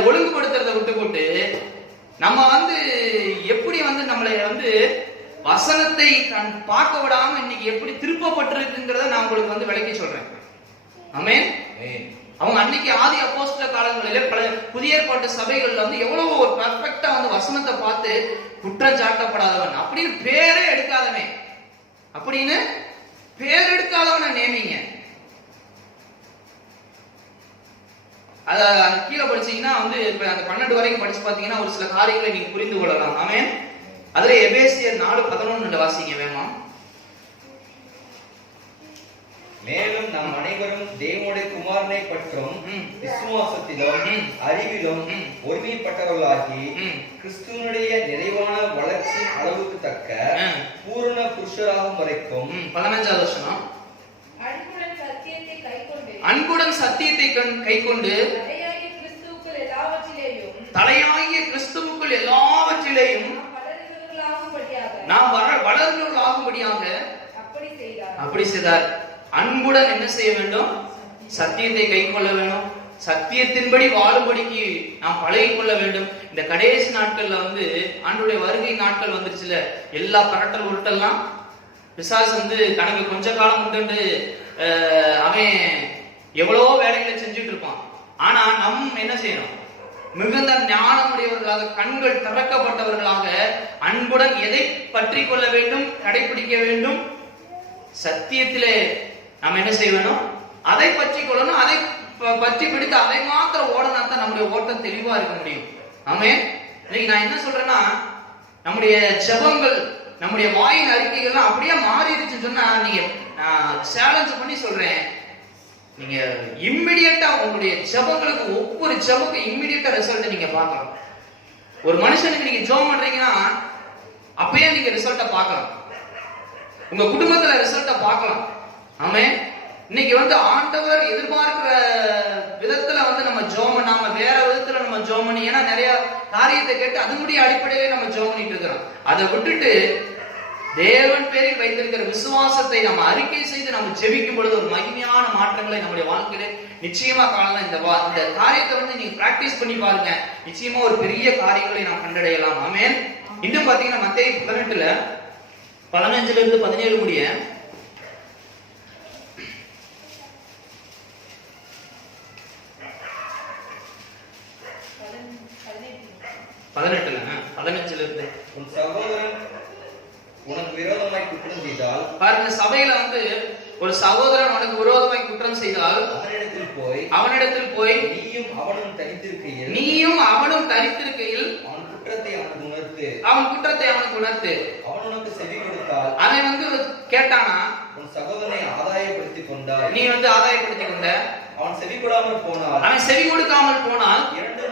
ஒழுங்குபடுத்துறதை விட்டு போட்டு நம்ம எப்படி நம்மளை வசனத்தை பார்க்க விடாம இன்னைக்கு எப்படி திருப்பப்பட்டிருக்குங்கிறத நான் உங்களுக்கு விளக்கி சொல்றேன். ஆமென். அவங்க அன்னைக்கு ஆதி அப்போஸ்தல காலங்களிலே பல புதிய ஏற்பாட்டு சபைகள்ல எவ்வளவு ஒரு பெர்ஃபெக்ட்டா வசனத்தை பார்த்து குற்றம் சாட்டப்படாதவன் அப்படின்னு பேரே எடுக்காதவன் அப்படின்னு பேர் எடுக்காதவனை நேமிங்க. அத கீழே படிச்சீங்கன்னா இப்ப அந்த 12 வரைக்கும் படிச்சு பாத்தீங்கன்னா ஒரு சில காரியங்களை நீங்க புரிந்து கொள்ளலாம். ஆமென். அதுல எபேசியர் 4:11 வாசிங்க வேமா. மேலும் நாம் அனைவரும் தேவனுடைய குமாரனை பற்றும் விசுவாசத்திலும் அறிவிலும் ஒருமைப்பட்டவர்களாகி கிறிஸ்துவனுடைய நிறைவான வளர்ச்சி அளவுக்கு தக்க பூரண புருஷராகும் வரைக்கும் 15வது வசனம். அன்புடன் சத்தியத்தை கைக்கொண்டு தலையாகிய கிறிஸ்துவுக்குள் எல்லாவற்றிலேயும் நாம் வளர்ந்தவர்களாகும்படியாக அப்படி செய்தார். அன்புடன் என்ன செய்ய வேண்டும்? சத்தியத்தை கைக்கொள்ள வேண்டும். சத்தியத்தின்படி வாழும்படிக்கு நாம் பழகிக் கொள்ள வேண்டும். இந்த கடைசி நாட்கள்ல ஆண்டவருடைய வருகை நாட்கள் வந்துருச்சுல, எல்லா பரட்டல் உருட்டெல்லாம் பிசாசு தனக்கு கொஞ்ச காலம் உண்டு அவன் எவ்வளவோ வேலைகளை செஞ்சுட்டு இருப்பான். ஆனா என்ன செய்யணும்? மிகுந்த ஞானமுடையவர்களாக, கண்கள் திறக்கப்பட்டவர்களாக, அன்புடன் எதை பற்றி கொள்ள வேண்டும்? கடைபிடிக்க வேண்டும். சத்தியத்திலே நாம் என்ன செய்ய வேணும்? அதை பற்றி கொள்ளணும். அதை பற்றி பிடித்து அதை மாத்திரம் ஓடனா தான் நம்முடைய ஓட்டம் தெளிவா இருக்க முடியும். ஆமென். இன்னைக்கு நான் என்ன சொல்றேன்னா, நம்முடைய ஜெபங்கள், நம்முடைய வாயின் அறிக்கைகள்லாம் அப்படியே மாறிடுச்சுன்னு சொன்னா, நீங்க சேலஞ்ச் பண்ணி சொல்றேன், நீங்க இம்மிடியட்டா உங்களுடைய ஜெபங்களுக்கு ஒவ்வொரு ஜெபக்கு இம்மிடியட்டா ரிசல்ட் நீங்க பார்க்கலாம். ஒரு மனுஷனுக்கு நீங்க ஜெபம் பண்றீங்கன்னா அப்பயே நீங்க ரிசல்ட்ட பார்க்கலாம். உங்க குடும்பத்துல ரிசல்ட்ட பார்க்கலாம். ஆமென். இன்னைக்கு ஆண்டவர் எதிர்பார்க்கிற விதத்துல நம்ம ஜெபம் பண்ணாம வேற விதத்துல நம்ம ஜெபம் பண்ணி, ஏன்னா நிறைய காரியத்தை கேட்டு அதனுடைய அடிப்படையிலே நம்ம ஜெபம் பண்ணிட்டு இருக்கிறோம். அதை விட்டுட்டு தேவன் பேரில் வைத்திருக்கிற விசுவாசத்தை நம்ம அறிக்கை செய்து நம்ம ஜெபிக்கும் பொழுது ஒரு மகிமையான மாற்றங்களை நம்முடைய வாழ்க்கையில நிச்சயமா காணலாம். இந்த காரியத்தை நீங்க பிராக்டிஸ் பண்ணி பாருங்க, நிச்சயமா ஒரு பெரிய காரியங்களை நாம் கண்டடையலாம். ஆமென். இன்னும் பாத்தீங்கன்னா மத்தேயு 18ல 15ல இருந்து 17 முடிய 15ல இருந்து உன் சகோதரன் உனக்கு விரோதமாய் குற்றம் செய்தால், பாருங்க, சபையில ஒரு சகோதரன் உனக்கு விரோதமாய் குற்றம் செய்தால் அவனிடத்தில் போய் நீயும் அவனும் தனித்திருக்கையில் அவன் குற்றத்தை அவனுக்கு உணர்த்து. அவன் உனக்கு செவி கொடுத்தால், அவன் கேட்டானா, உன் சகோதரனை ஆதாயப்படுத்திக் கொண்டாய், நீ ஆதாயப்படுத்திக் கொண்ட. அவன் செவி கொடுக்காமல் போனால் 2-3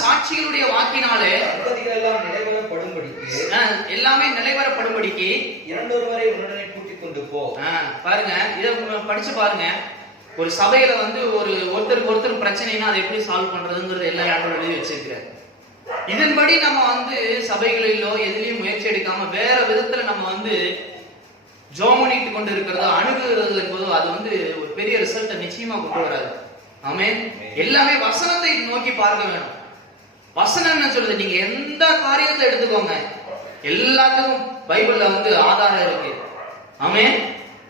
சாட்சிகளுடைய வாக்கினாலே எல்லாமே நிலைவரப்படும்படிக்கு இரண்டொருவரை உடனே கூட்டிக் கொண்டு போ. பாருங்க, இத படிச்சு பாருங்க. ஒரு சபையில ஒருத்தருக்கு ஒருத்தர் பிரச்சனைனா அதை எப்படி சால்வ் பண்றதுங்கிறது எல்லா இடங்களும் எழுதி வச்சிருக்கிறார். இதன்படி நம்ம சபைகளிலோ எதிலையும் முயற்சி எடுக்காம வேற விதத்துல நம்ம ஜோம் பண்ணிட்டு கொண்டு இருக்கிறதோ அணுகுறது என்பதோ அது வந்து ஒரு பெரிய ரிசல்ட்டை நிச்சயமா கொண்டு வராது. ஆமென். எல்லாமே வசனத்தை நோக்கி பார்க்க வேணும். வசனம் என்ன சொல்லுது? நீங்க எந்த காரியத்தை எடுத்துக்கோங்க, எல்லாத்துக்கும் பைபிள்ல வந்து ஆதாரம் இருக்கு. ஆமென்.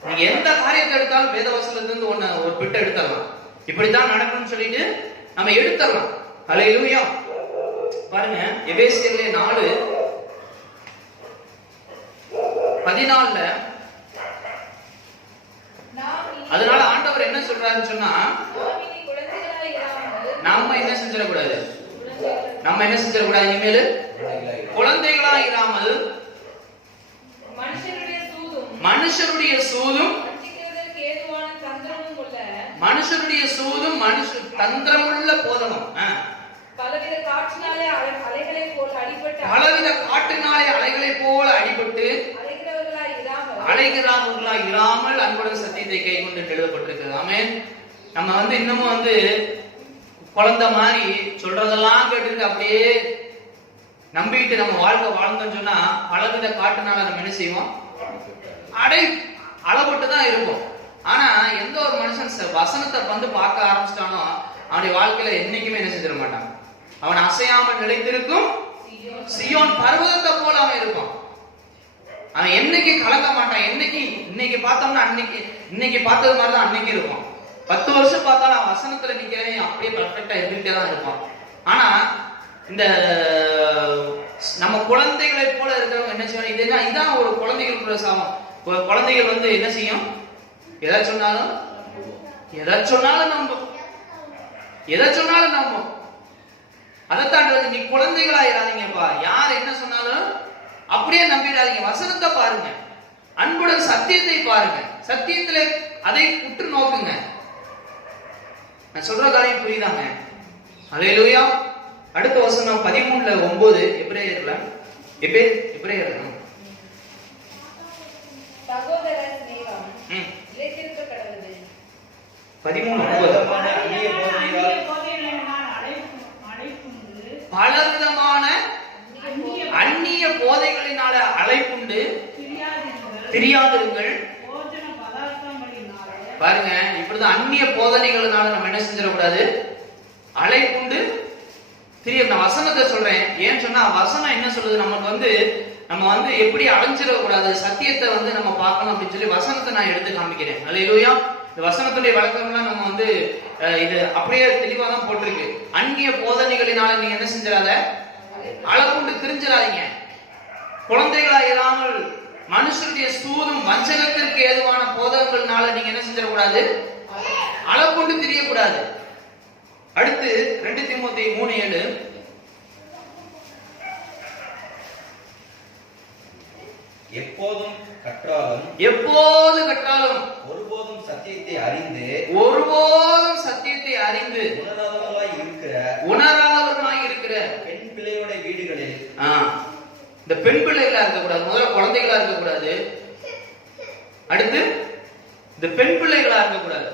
நீங்க எந்த காரியத்தை எடுத்தாலும் வேத வசனத்துல இருந்து ஒரு பிட்டை எடுத்துடலாம். இப்படித்தான் நடக்கும்னு சொல்லிட்டு நம்ம எடுத்துடலாம். ஹல்லேலூயா. பாருங்க, எபேசியர்ல 4:14 அதனால ஆண்டவர் என்ன சொல்றாருன்னு சொன்னா, நம்ம என்ன செஞ்சிடக்கூடாது, இனிமேல் குழந்தைகளா இராமல் மனுஷருடைய சூதும் தந்திரமுள்ள போதமும் பலவித காற்றினாலே அலைகளை போல அடிபட்டு அலைகிறவர்களாய் இராமல் அன்புடன் சத்தியத்தை கை கொண்டு எழுதப்பட்டிருக்கிறது. ஆமென். நம்ம வந்து இன்னமும் வந்து குழந்தை மாதிரி சொல்றதெல்லாம் கேட்டுட்டு அப்படியே நம்பிக்கிட்டு நம்ம வாழ்க்கை வாழ்ந்தோம்னு சொன்னா பலவித காட்டுனால நம்ம என்ன செய்வோம், அளவுட்டு தான் இருக்கும். ஆனா எந்த ஒரு மனுஷன் வசனத்தை வந்து பார்க்க ஆரம்பிச்சிட்டானோ அவனுடைய வாழ்க்கையில என்னைக்குமே என்ன செஞ்சிட மாட்டான். அவன் அசையாமல் நிலைத்திருக்கும் சியோன் பர்வதத்தை போல அவன் இருப்பான். அவன் என்னைக்கு கலக்க மாட்டான். இன்னைக்கு பார்த்தோம்னா இன்னைக்கு பார்த்தது மாதிரிதான் அன்னைக்கு இருக்கும். 10 வருஷம் பார்த்தாலும் அவன் வசனத்துல நிக்கிறேன் அப்படியே பர்ஃபெக்டா இருந்துட்டே தான் இருப்பான். ஆனா இந்த நம்ம குழந்தைகளை போல இருக்கிறவங்க என்ன செய்யணும், இதான் ஒரு குழந்தைகள் சாபம். குழந்தைகள் வந்து என்ன செய்யும், எதை சொன்னாலும் நம்பும். அதைத்தான் நீ குழந்தைகளாயிராதீங்கப்பா. யார் என்ன சொன்னாலும் அப்படியே நம்பிடாதீங்க. வசனத்தை பாருங்க, அன்புடன் சத்தியத்தை பாருங்க, சத்தியத்துல அதை உற்று நோக்குங்க. நான் சொல்ற காரியம் புரியுதாங்க? அல்லேலூயா. அடுத்த வசனம் 13:9 எபிரேயர்ல சகோதர சிநேகம் இளைத்திருக்க கடவுது. 13:9 பலவிதமான அந்நிய போதைகளினால அழைப்புண்டு தெரியாதிருங்கள். பாருங்க, இப்படிதான் அந்நிய போதனைகளினால நம்ம என்ன செஞ்சிடக்கூடாது, அழைப்புண்டு தெரியும். நான் வசனத்தை சொல்றேன். ஏன்னு சொன்னா வசனம் என்ன சொல்லுது, நமக்கு வந்து நம்ம வந்து எப்படி அலைஞ்சிடக்கூடாது, சத்தியத்தை வந்து நம்ம பார்க்கணும் அப்படின்னு சொல்லி வசனத்தை நான் எடுத்து காமிக்கிறேன். அல்லேலூயா. இந்த வசனத்துடைய வழக்கம்லாம் நம்ம வந்து இது அப்படியே தெளிவா தான் போட்டிருக்கு. அந்நிய போதனைகளினால நீங்க என்ன செஞ்சிடாத, அளவுண்டு தெரிஞ்சிடாதீங்க. குழந்தைகளா இல்லாமல் மனுஷருடைய சூதும் வஞ்சகத்திற்கு ஏதுவான போதகங்கள்னால நீங்க என்ன செஞ்சிடக்கூடாது, அளவுண்டு தெரியக்கூடாது. அடுத்து 2 தீமோத்தேயு 3:7 எப்போதும் கற்றாலும் ஒருபோதும் சத்தியத்தை அறிந்து உணராதவர்களாய் இருக்கிற பெண் பிள்ளையோட வீடுகளில், இந்த பெண் பிள்ளைகளா இருக்கக்கூடாது, முதல்ல குழந்தைகளா இருக்கக்கூடாது. அடுத்து இந்த பெண் பிள்ளைகளா இருக்கக்கூடாது.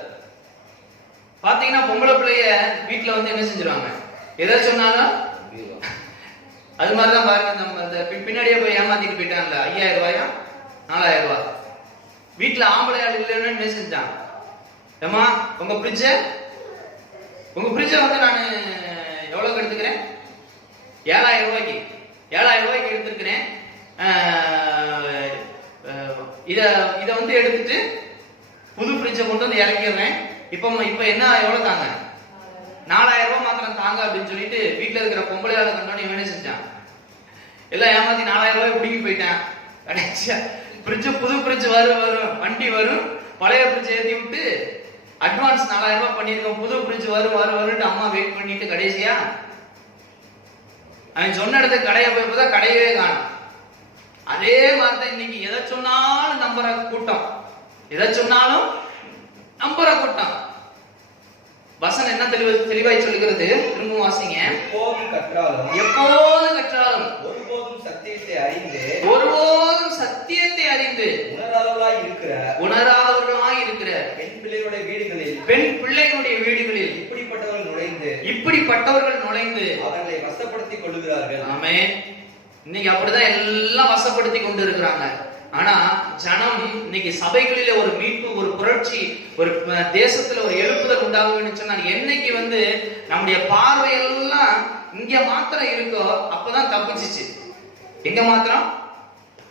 பாத்தீங்கன்னா பொம்பளை பிள்ளைய வீட்டுல வந்து என்ன செஞ்சிருவாங்க, எதை சொன்னாலும் அது மாதிரிதான் பாருங்க. நம்ம பின்னாடியே போய் ஏமாத்திட்டு போயிட்டாங்கல்ல, 5000 ரூபாயா 4000 ரூபாய். வீட்டுல ஆம்பளை ஆள் இல்லைன்னு என்ன செஞ்சான், ஏமா உங்க ஃப்ரிட்ஜ வந்து நான் எவ்வளவுக்கு எடுத்துக்கிறேன், 7000 ரூபாய்க்கு எடுத்துக்கிறேன். இத வந்து எடுத்துட்டு புது ஃப்ரிட்ஜை கொண்டு வந்து இறக்கிடுறேன். இப்ப என்ன எவ்வளவு தாங்க, 4000 ரூபாய் மாத்திரம் தாங்க அப்படின்னு சொல்லிட்டு வீட்டுல இருக்கிற பொம்பளை ஆளை கண்டோன்னு என்ன செஞ்சான், எல்லாம் ஏமாத்தி 4000 ரூபாய் பிடிங்கி போயிட்டான். கடைசியா புது ஃப்ரிட்ஜ் வரும், வண்டி வரும், பழைய ஃப்ரிட்ஜ் ஏற்றி விட்டு அட்வான்ஸ் 4000 ரூபாய் பண்ணிருக்கோம், புது ஃப்ரிட்ஜ் வரும்ட்டு அம்மா வெயிட் பண்ணிட்டு கடைசியா அவன் சொன்ன இடத்துக்கு கடையை போய் பார்த்தா கடையவே காணும். அதே மாதிரி இன்னைக்கு எதை சொன்னாலும் நம்புற கூட்டம். வசனம் என்ன தெளிவாய் சொல்லுகிறது, திரும்ப வாசிங்க. எப்போதும் கற்றாலும் ஒருபோதும் சத்தியத்தை அறிந்து உணராதவர்களாய் இருக்கிற பெண் பிள்ளைகளுடைய வீடுகளில் இப்படிப்பட்டவர்கள் நுழைந்து அவர்களை வசப்படுத்திக் கொள்ளுகிறார்கள். ஆமென். இன்னைக்கு அப்படிதான் எல்லாம் வசப்படுத்தி கொண்டு இருக்கிறாங்க. ஆனா ஜனம் இன்னைக்கு சபைகளிலே ஒரு மீட்பு, ஒரு புரட்சி, ஒரு தேசத்துல ஒரு எழுப்புதல் உண்டாகும்னு சொன்னா என்னைக்கு வந்து நம்முடைய பார்வையெல்லாம் இங்க மாத்திரம் இருக்கோ அப்பதான் தப்பிச்சிச்சு. எங்க மாத்திரம்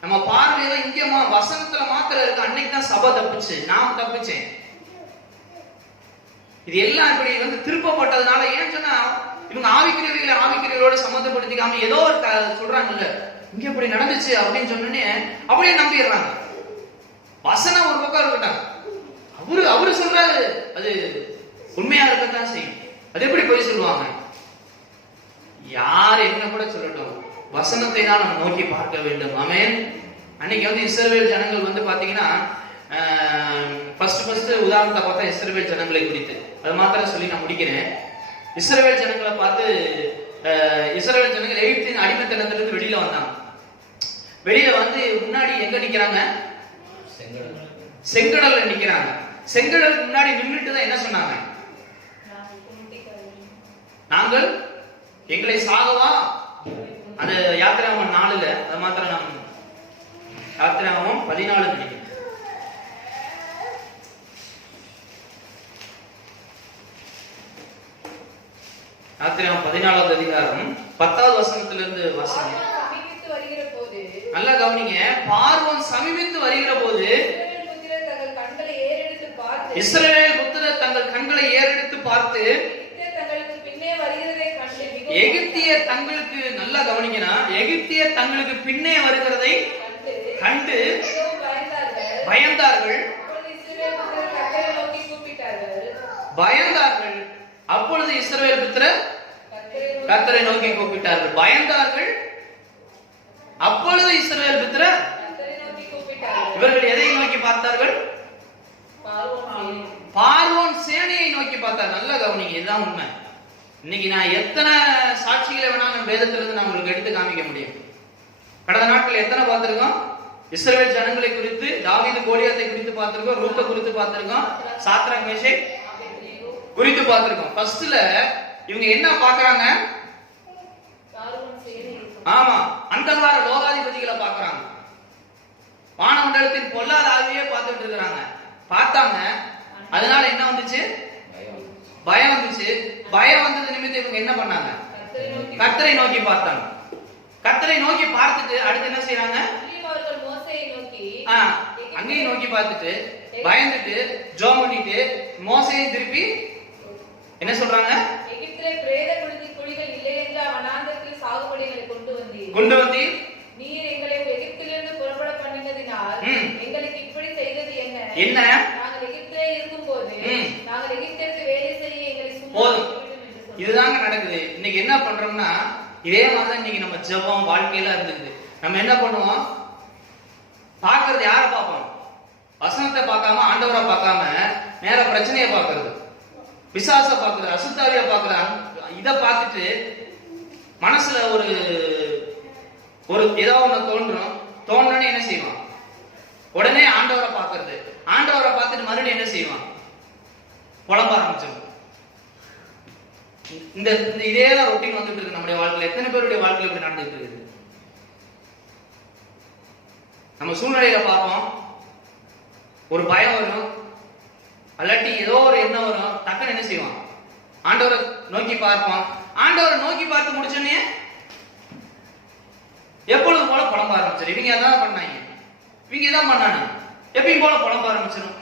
நம்ம பார்வையெல்லாம் இங்க வசனத்துல மாத்திரம் இருக்கு, அன்னைக்கு தான் சபை தப்பிச்சு, நாம் தப்பிச்சேன். இது எல்லாம் இப்படி வந்து திருப்பப்பட்டதுனால ஏன் சொன்னா இவங்க ஆவிக்குரியவர்களோட சம்மந்தப்படுத்திக்காம ஏதோ ஒரு சொல்றாங்கல்ல, இங்க இப்படி நடந்துச்சு அப்படின்னு சொன்னோன்னே அப்படியே நம்பிடுறாங்க. வசனம் ஒரு பக்கம் இருக்கட்டும், அவரு சொல்றாரு அது உண்மையா இருக்கத்தான் செய்யும். அது எப்படி போய் சொல்லுவாங்க? யார் என்ன கூட சொல்லட்டும், வசனத்தை தான் நம்ம நோக்கி பார்க்க வேண்டும். ஆமென். அன்னைக்கு வந்து இஸ்ரவேல் ஜனங்கள் வந்து பாத்தீங்கன்னா ஃபர்ஸ்ட் உதாரணத்தை பார்த்தா இஸ்ரவேல் ஜனங்களை குறித்து அது மாத்திரம் சொல்லி நான் முடிக்கிறேன். இஸ்ரவேல் ஜனங்களை பார்த்து இஸ்ரவேல் ஜனங்கள் எகிப்தின் அடிமைத்தனத்திலிருந்து வெளியில வந்தாங்க. வெளியில வந்து முன்னாடி எங்க நிக்கிறாங்க? செங்கடல்ல நிக்கிறாங்க. செங்கடலுக்கு முன்னாடி நின்றுட்டு தான் என்ன சொன்னாங்க? நாங்கள் எங்களை சாகவா? அது யாத்திராகமம் 4ல அது மாத்திரம் நாம் யாத்திராகமம் 14 நினைக்கிறேன். யாத்திராகமம் 14வது அதிகாரம் 10வது வசனத்திலிருந்து வாசிங்க. நல்லா கவனிங்க. பார்வோன் சமீபித்து வருகிற போது இஸ்ரவேல் புத்திரர் தங்கள் கண்களை ஏறெடுத்து பார்த்து எகிப்தியர் தங்களுக்கு நல்லா கவனிக்கனா எகிப்தியர் தங்களுக்கு பின்னே வருகிறதை கண்டு பயந்தார்கள். அப்பொழுது இஸ்ரவேல் புத்திரர் கர்த்தரை நோக்கி கூப்பிட்டார்கள். பயந்தார்கள். அப்பொழுது இஸ்ரவேல் புத்திரர் இவர்கள் எதை நோக்கி பார்த்தார்கள்? பார்வோன் சேனையை நோக்கி பார்த்தார். நல்லா கவனிங்க, இதுதான் உண்மை. இன்னைக்கு நான் எத்தனை சாட்சிகளை வேணாலும் வேதத்திலிருந்து நான் உங்களுக்கு எடுத்து காமிக்க முடியும். கடந்த நாட்கள் எத்தனை பார்த்திருக்கோம்? இஸ்ரவேல் ஜனங்களை குறித்து, தாவீது கோலியாத்தை குறித்து பார்த்திருக்கோம், ரூத்தை குறித்து பார்த்திருக்கோம், சாத்ராக் மேஷேக் குறித்து பார்த்திருக்கோம். ஃபர்ஸ்ட்ல இவங்க என்ன பார்க்கறாங்க? ஆமா, அந்தகார லோகாதிபதிகளை பார்க்கறாங்க. வானமண்டலத்தின் பொல்லாத ஆவியே பார்த்துட்டு இருக்காங்க. பார்த்தாங்க. அதனால என்ன வந்துச்சு? பயம் வந்துச்சு. பயம் வந்தது நிமித்தம் இவங்க என்ன பண்ணாங்க? கர்த்தரை நோக்கி பார்த்தாங்க. கர்த்தரை நோக்கி பார்த்துட்டு அடுத்து என்ன செய்யறாங்க? அங்கேயும் நோக்கி பார்த்துட்டு பயந்துட்டு ஜெபம் பண்ணிட்டு மோசேயை திருப்பி என்ன சொல்றாங்க? எகிப்திலே பிரேத குழிகள் இல்லை என்ற வனாந்தரத்தில் சாகுபடிகளை கொண்டு வந்தீர். நீர் எங்களை எகிப்திலிருந்து புறப்பட பண்ணினதினால் எங்களுக்கு இப்படி செய்தது என்ன? நாங்கள் எகிப்திலே இருக்கும்போது நாங்கள் எகிப்திற்கு வேலை செய்ய எங்களை போதும். இதுதாங்க நடக்குது. இன்னைக்கு என்ன பண்றோம்னா இதே மாதிரி இன்னைக்கு நம்ம ஜெபம் வாழ்க்கையில இருந்துக்குது. நம்ம என்ன பண்ணுவோம்? பார்க்கறது யாரை பார்ப்போம்? வசனத்தை பார்க்காம, ஆண்டவரை பார்க்காம நேர பிரச்சனையை பார்க்கறது, பிசாச பார்க்கறது, அசுத்தாவிய பார்க்கறது. இதை பார்த்துட்டு மனசுல ஒரு ஏதோ ஒண்ணு தோன்றோன்னு என்ன செய்வான்? உடனே ஆண்டவரை பார்க்கறது. ஆண்டவரை பார்த்துட்டு மறுபடியும் என்ன செய்வான்? புலம்ப ஆரம்பிச்சிடும். இந்த இதேதான் ரொட்டீன் வந்துட்டு இருக்கு நம்முடைய வாழ்க்கையில. எத்தனை பேருடைய வாழ்க்கையில இப்படி நடந்துட்டு இருக்குது? நம்ம சூழ்நிலையில பார்ப்போம், ஒரு பயம் வரும், அல்லாட்டி ஏதோ ஒரு எண்ணம் வரும், டக்குன்னு என்ன செய்வான்? ஆண்டவரை நோக்கி பார்ப்பான். ஆண்டவரை நோக்கி பார்த்து முடிச்சோன்னே எப்பொழுது போல புலம்ப ஆரம்பிச்சிடும். இவங்க அதான் பண்ணாங்க, இவங்க தான் பண்ணாங்க, எப்பயும் போல புலம்ப ஆரம்பிச்சிடும்.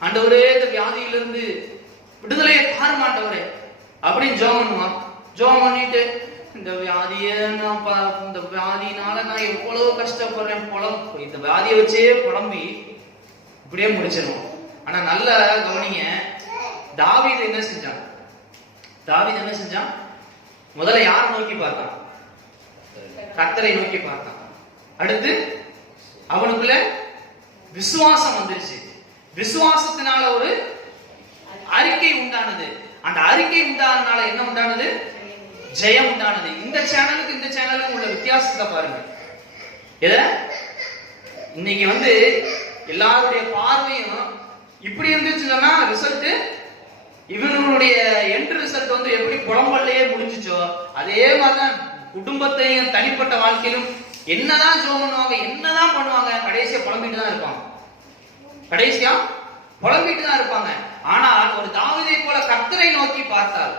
ஆண்டவரே இந்த வியாதியிலிருந்து விடுதலையை தாரும் ஆண்டவரே அப்படின்னு ஜெபம் பண்ணுவான். ஜெபம் பண்ணிட்டு இந்த வியாதினால நான் எவ்வளவு கஷ்டப்படுறேன், இந்த வியாதியை வச்சே புலம்பி இப்படியே முடிச்சிடும். ஆனா நல்ல கவனிங்க, தாவீது என்ன செஞ்சான்? தாவீது என்ன செஞ்சான்? முதல்ல யாரை நோக்கி பார்த்தான்? கர்த்தரை நோக்கி பார்த்தான். அடுத்து அவனுக்குள்ள விசுவாசம் வந்துருச்சு. விசுவாசத்தினால ஒரு அறிக்கை உண்டானது. அந்த அறிக்கை உண்டானதுனால என்ன உண்டானது? ஜெயம் உண்டானது. இந்த சேனலுக்கு உள்ள வித்தியாசத்தை பாருங்க. இன்னைக்கு வந்து எல்லாருடைய பார்வையும் இப்படி இருந்துச்சுன்னா ரிசல்ட், இவங்களுடைய எண்ட் ரிசல்ட் வந்து எப்படி புலம்பல்லையே முடிஞ்சிச்சோ அதே மாதிரிதான் குடும்பத்தையும் தனிப்பட்ட வாழ்க்கையிலும் என்னதான் ஜெபம் பண்ணுவாங்க, என்னதான் பண்ணுவாங்க, கடைசியா புலம்பிட்டு தான் இருப்பாங்க. கடைசியா புலம்பிட்டு தான் இருப்பாங்க. ஆனால் ஒரு தாவீதை போல கர்த்தரை நோக்கி பார்த்தால்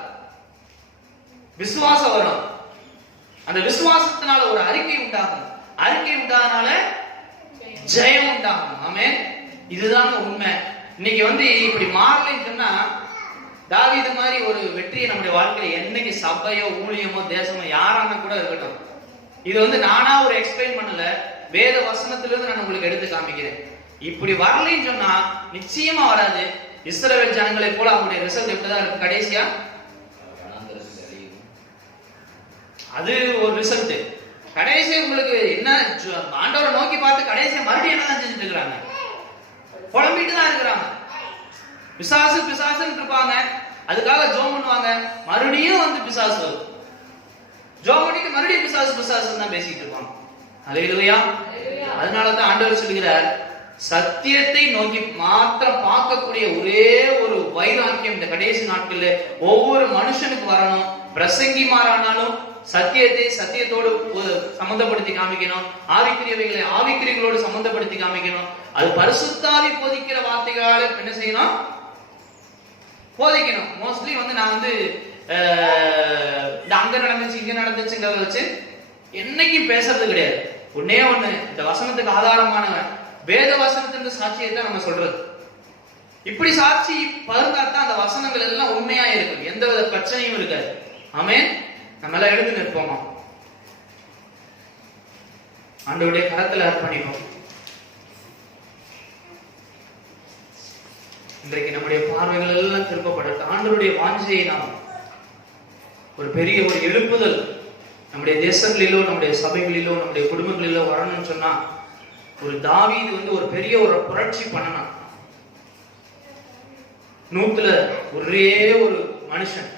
விசுவாசம் வரும். அந்த விசுவாசத்தினால ஒரு அறிக்கை உண்டாகும். அறிக்கை உண்டாதனால ஜெயம் உண்டாகும். ஆமென். இதுதாங்க உண்மை. இன்னைக்கு இப்படி மாறலைன்னு சொன்னா, தாவீது மாதிரி ஒரு வெற்றியை நம்முடைய வாழ்க்கையில என்னைக்கு சபையோ ஊழியமோ தேசமோ யாரான கூட இருக்கட்டும், இது நானா ஒரு எக்ஸ்பிளைன் பண்ணல, வேத வசனத்திலிருந்து நான் உங்களுக்கு எடுத்து காமிக்கிறேன். இப்படி வரலைன்னு சொன்னா நிச்சயமா வராது. இஸ்ரவேல் ஜனங்களை போல அவங்களுடைய ரிசல்ட் எப்படிதான் இருக்கு, கடைசியா அது ஒரு ரிசல்ட். கடைசி உங்களுக்கு என்ன, ஆண்டவரை நோக்கி பார்த்து கடைசியா மறுபடியும் என்னதான் செஞ்சுட்டு இருக்கிறாங்க, புலம்பிட்டு தான் இருக்கிறாங்க. பிசாசு பிசாசுன்னு இருப்பாங்க, அதுக்காக ஜோம் பண்ணுவாங்க, மறுபடியும் பிசாசு வரும். ஜோம் பண்ணிட்டு மறுபடியும் பிசாசு பிசாசு தான் பேசிட்டு இருப்பாங்க. அல்லேலூயா. அதனாலதான் ஆண்டவர் சொல்கிறார், சத்தியத்தை நோக்கி மாத்திரம் பார்க்கக்கூடிய ஒரே ஒரு வைராக்கியம் இந்த கடைசி நாட்கள்ல ஒவ்வொரு மனுஷனுக்கு வரணும். பிரசங்கிமாரானாலும் சத்தியத்தை சத்தியத்தோடு சம்பந்தப்படுத்தி காமிக்கணும், ஆவிக்குரியவைகளை ஆவிக்குரியங்களோடு சம்பந்தப்படுத்தி காமிக்கணும். அது பரிசுத்தாவி போதிக்கிற வார்த்தைகளால என்ன செய்யணும், போதிக்கணும். மோஸ்ட்லி நான் அங்க நடந்துச்சு இங்க நடந்துச்சுங்கிறத வச்சு என்னைக்கும் பேசுறது கிடையாது. ஒன்னே ஒண்ணு, இந்த வசனத்துக்கு ஆதாரமான வேத வசனத்தின் சாட்சியை தான் நம்ம சொல்றது. இப்படி சாட்சி பகிர்ந்தாத்தான் அந்த வசனங்கள் எல்லாம் உண்மையா இருக்கும், எந்த வித பிரச்சனையும் இருக்காது. ஆமென். நம்ம எல்லாம் எழுந்து நிற்போமா, ஆண்டவருடைய கரத்துல அர்ப்பணிப்போம். இன்றைக்கு நம்முடைய பார்வைகள் எல்லாம் திருப்பப்படட்டும். ஆண்டவருடைய வாஞ்சையை நாம் ஒரு பெரிய ஒரு எழுப்புதல் நம்முடைய தேசங்களிலோ நம்முடைய சபைகளிலோ நம்முடைய குடும்பங்களிலோ வரணும்னு சொன்னா, ஒரு தாவீது ஒரு பெரிய ஒரு புரட்சி பண்ணணும். 100ல ஒரே ஒரு மனுஷன்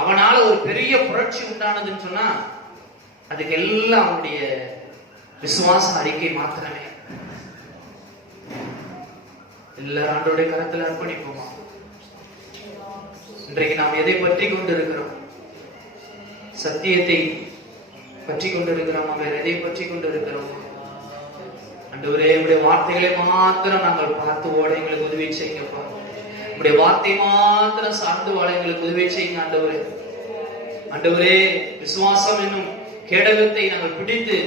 அவனால ஒரு பெரிய புரட்சி உண்டானதுன்னு சொன்னா, அதுக்கு எல்லாம் அவனுடைய விசுவாச அறிக்கை மாத்திரமே. எல்லாரும் ஆண்டவருடைய கரத்துல அர்ப்பணிப்போமா. இன்றைக்கு நாம் எதை பற்றி கொண்டு இருக்கிறோம், சத்தியத்தை பற்றி கொண்டு இருக்கிறோமா, வேற எதை பற்றி கொண்டு இருக்கிறோம்? ஆண்டவரே, உடைய வார்த்தைகளை மாத்திரம் நாங்கள் பார்த்து ஓட எங்களுக்கு உதவி செய்யுங்கப்பா. உடைய வார்த்தை மாத்திரம் சார்ந்து வாழ எங்களுக்கு உதவி செய்யுங்க ஆண்டவரே. ஆண்டவரே, விசுவாசம் என்னும் கேடகத்தை நாங்கள் பிடித்து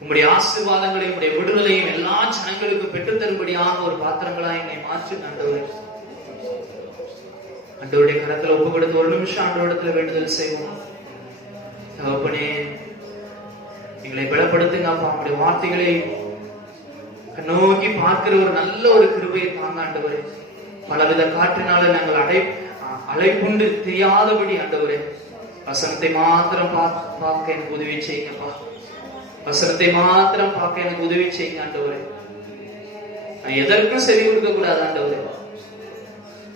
உம்முடைய ஆசீர்வாதங்களையும் உடைய விடுதலையும் எல்லா ஜனங்களுக்கு பெற்றுத்தரும்படியாக ஒரு பாத்திரங்களா என்னை மாற்றி ஆண்டவரே. ஆண்டவருடைய கரத்துல ஒப்பு கொடுத்து ஒரு நிமிஷம் ஆண்டவரிடத்துல வேண்டுதல் செய்வோம். தகப்பனே, எங்களை பலப்படுத்துங்க அப்பா. உங்களுடைய வார்த்தைகளை நோக்கி பார்க்கிற ஒரு நல்ல ஒரு கிருபையை தாங்க ஆண்டவரே. பலவித காற்றினால நாங்கள் அலைப்புண்டு தெரியாதபடி ஆண்டவரே, வசனத்தை மாத்திரம் பார்க்க எனக்கு உதவி செய்யுங்கப்பா. வசனத்தை மாத்திரம் பார்க்க எனக்கு உதவி செய்யுங்க ஆண்டவரே. நான் எதற்கும் செவி கொடுக்க கூடாது ஆண்டவரே.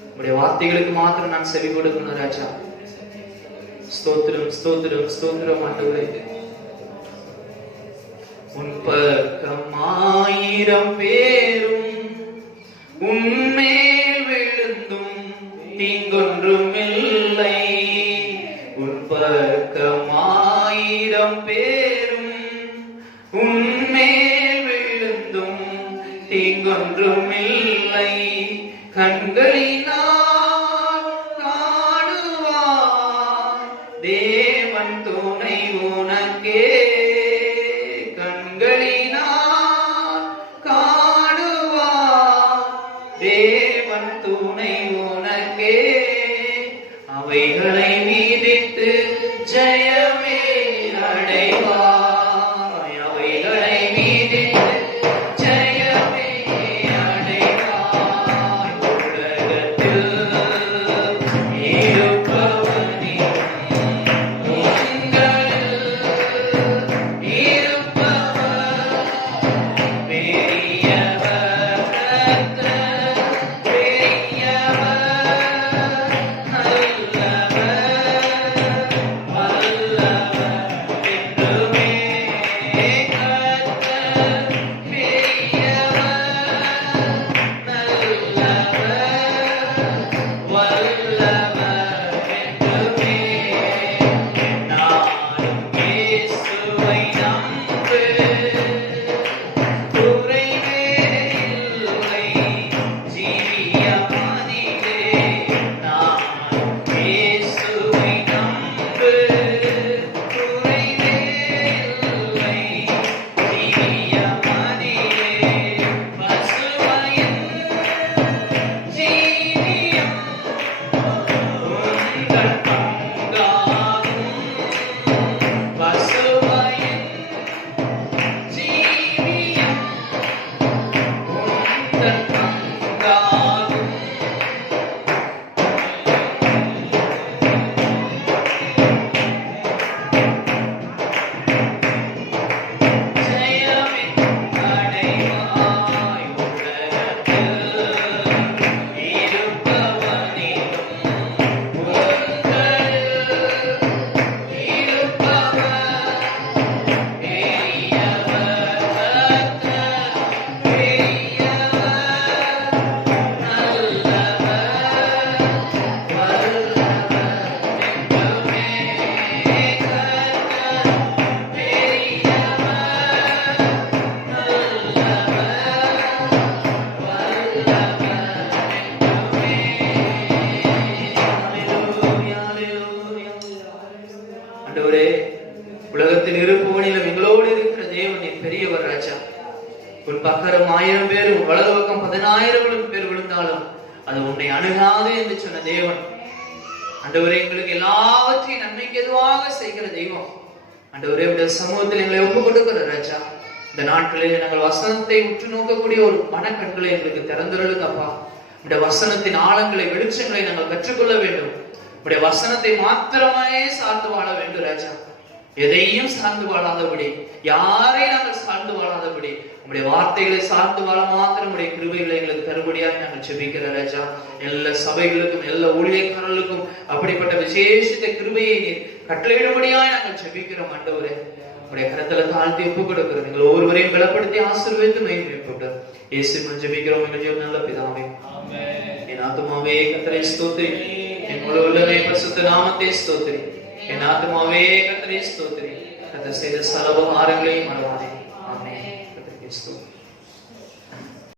உங்களுடைய வார்த்தைகளுக்கு மாத்திரம் நான் செவி கொடுக்கணும் ராஜா. ஸ்தோத்திரம் ஸ்தோத்திரம் ஸ்தோத்திரம் ஆண்டவரே. உன் பக்கம் 1000 பேரும் உன்மேல் விழுந்தும் தீங்கொன்றும் இல்லை. உன் பக்கம் 1000 பேரும் உன்மேல் விழுந்தும் தீங்கொன்றும் இல்லை. கண்களினால் காணுவார் தேவன் துணை உனக்கே. கண்களினால் காணுவார் தேவன் துணை உனக்கே. அவைகளை மீதித்து ஜெயமே அடைவாய். அவைகளை மீதித்து ஜெயமே அடைவாய். உலகத்தில் உலகத்தில் இருப்பவனிலும் எங்களோடு இருக்கிற தேவன் நீ பெரியவர் ராஜா. உன் பக்கரம் 1000 பேர், உன் வலது பக்கம் 10,000 பேர் விழுந்தாலும் அது உன்னை அணுகாது என்று சொன்ன தேவன். ஆண்டவரே, எங்களுக்கு எல்லாவற்றையும் நன்மைக்கு எதுவாக செய்கிற தெய்வம். ஆண்டவரே, உடைய சமூகத்தில் எங்களை ஒப்புக் கொடுக்கிற ராஜா. இந்த நாட்களில் நாங்கள் வசனத்தை உற்று நோக்கக்கூடிய ஒரு மனக்கண்களை எங்களுக்கு திறந்துள்ளதுப்பா. உடைய வசனத்தின் ஆழங்களை, வெளிச்சங்களை நாங்கள் கற்றுக்கொள்ள வேண்டும். உடைய வசனத்தை மாத்திரமே சார்ந்து வாழ வேண்டும் ராஜா. எதையும் சார்ந்து வாழாதபடி, யாரை நாங்கள் சார்ந்து வாழாதபடி, உங்களுடைய வார்த்தைகளை சார்ந்து வாழ மாத்திரம் உடைய கிருபைகளை எங்களுக்கு தருபடியாக நாங்கள் ஜெபிக்கிற ராஜா. எல்லா சபைகளுக்கும், எல்லா ஊழியக்காரர்களுக்கும் அப்படிப்பட்ட விசேஷித்த கிருபையை நீர் கட்டளையிடும்படியாய் நாங்கள் ஜெபிக்கிறோம். ஆண்டவரே, உடைய கரத்துல தாழ்த்தி ஒப்புக் கொடுக்கிறோம். நீங்கள் ஒவ்வொருவரையும் பலப்படுத்தி ஆசீர்வதித்து மகிமைப்பட்டு இயேசுவின் ஜெபிக்கிறோம் எங்கள் ஜீவன் நல்ல பிதாவே. என் ஆத்துமாவே கர்த்தரை ஸ்தோத்திரி, என் முழு உள்ளமே பரிசுத்த நாமத்தை ஸ்தோத்திரி. என் ஆத்துமாவே கர்த்தரை ஸ்தோத்திரி, கர்த்தர் செய்த சர்வ உபகாரங்களையும் மறவாதே. ஆமென். கர்த்தருக்கு ஸ்தோத்திரம்.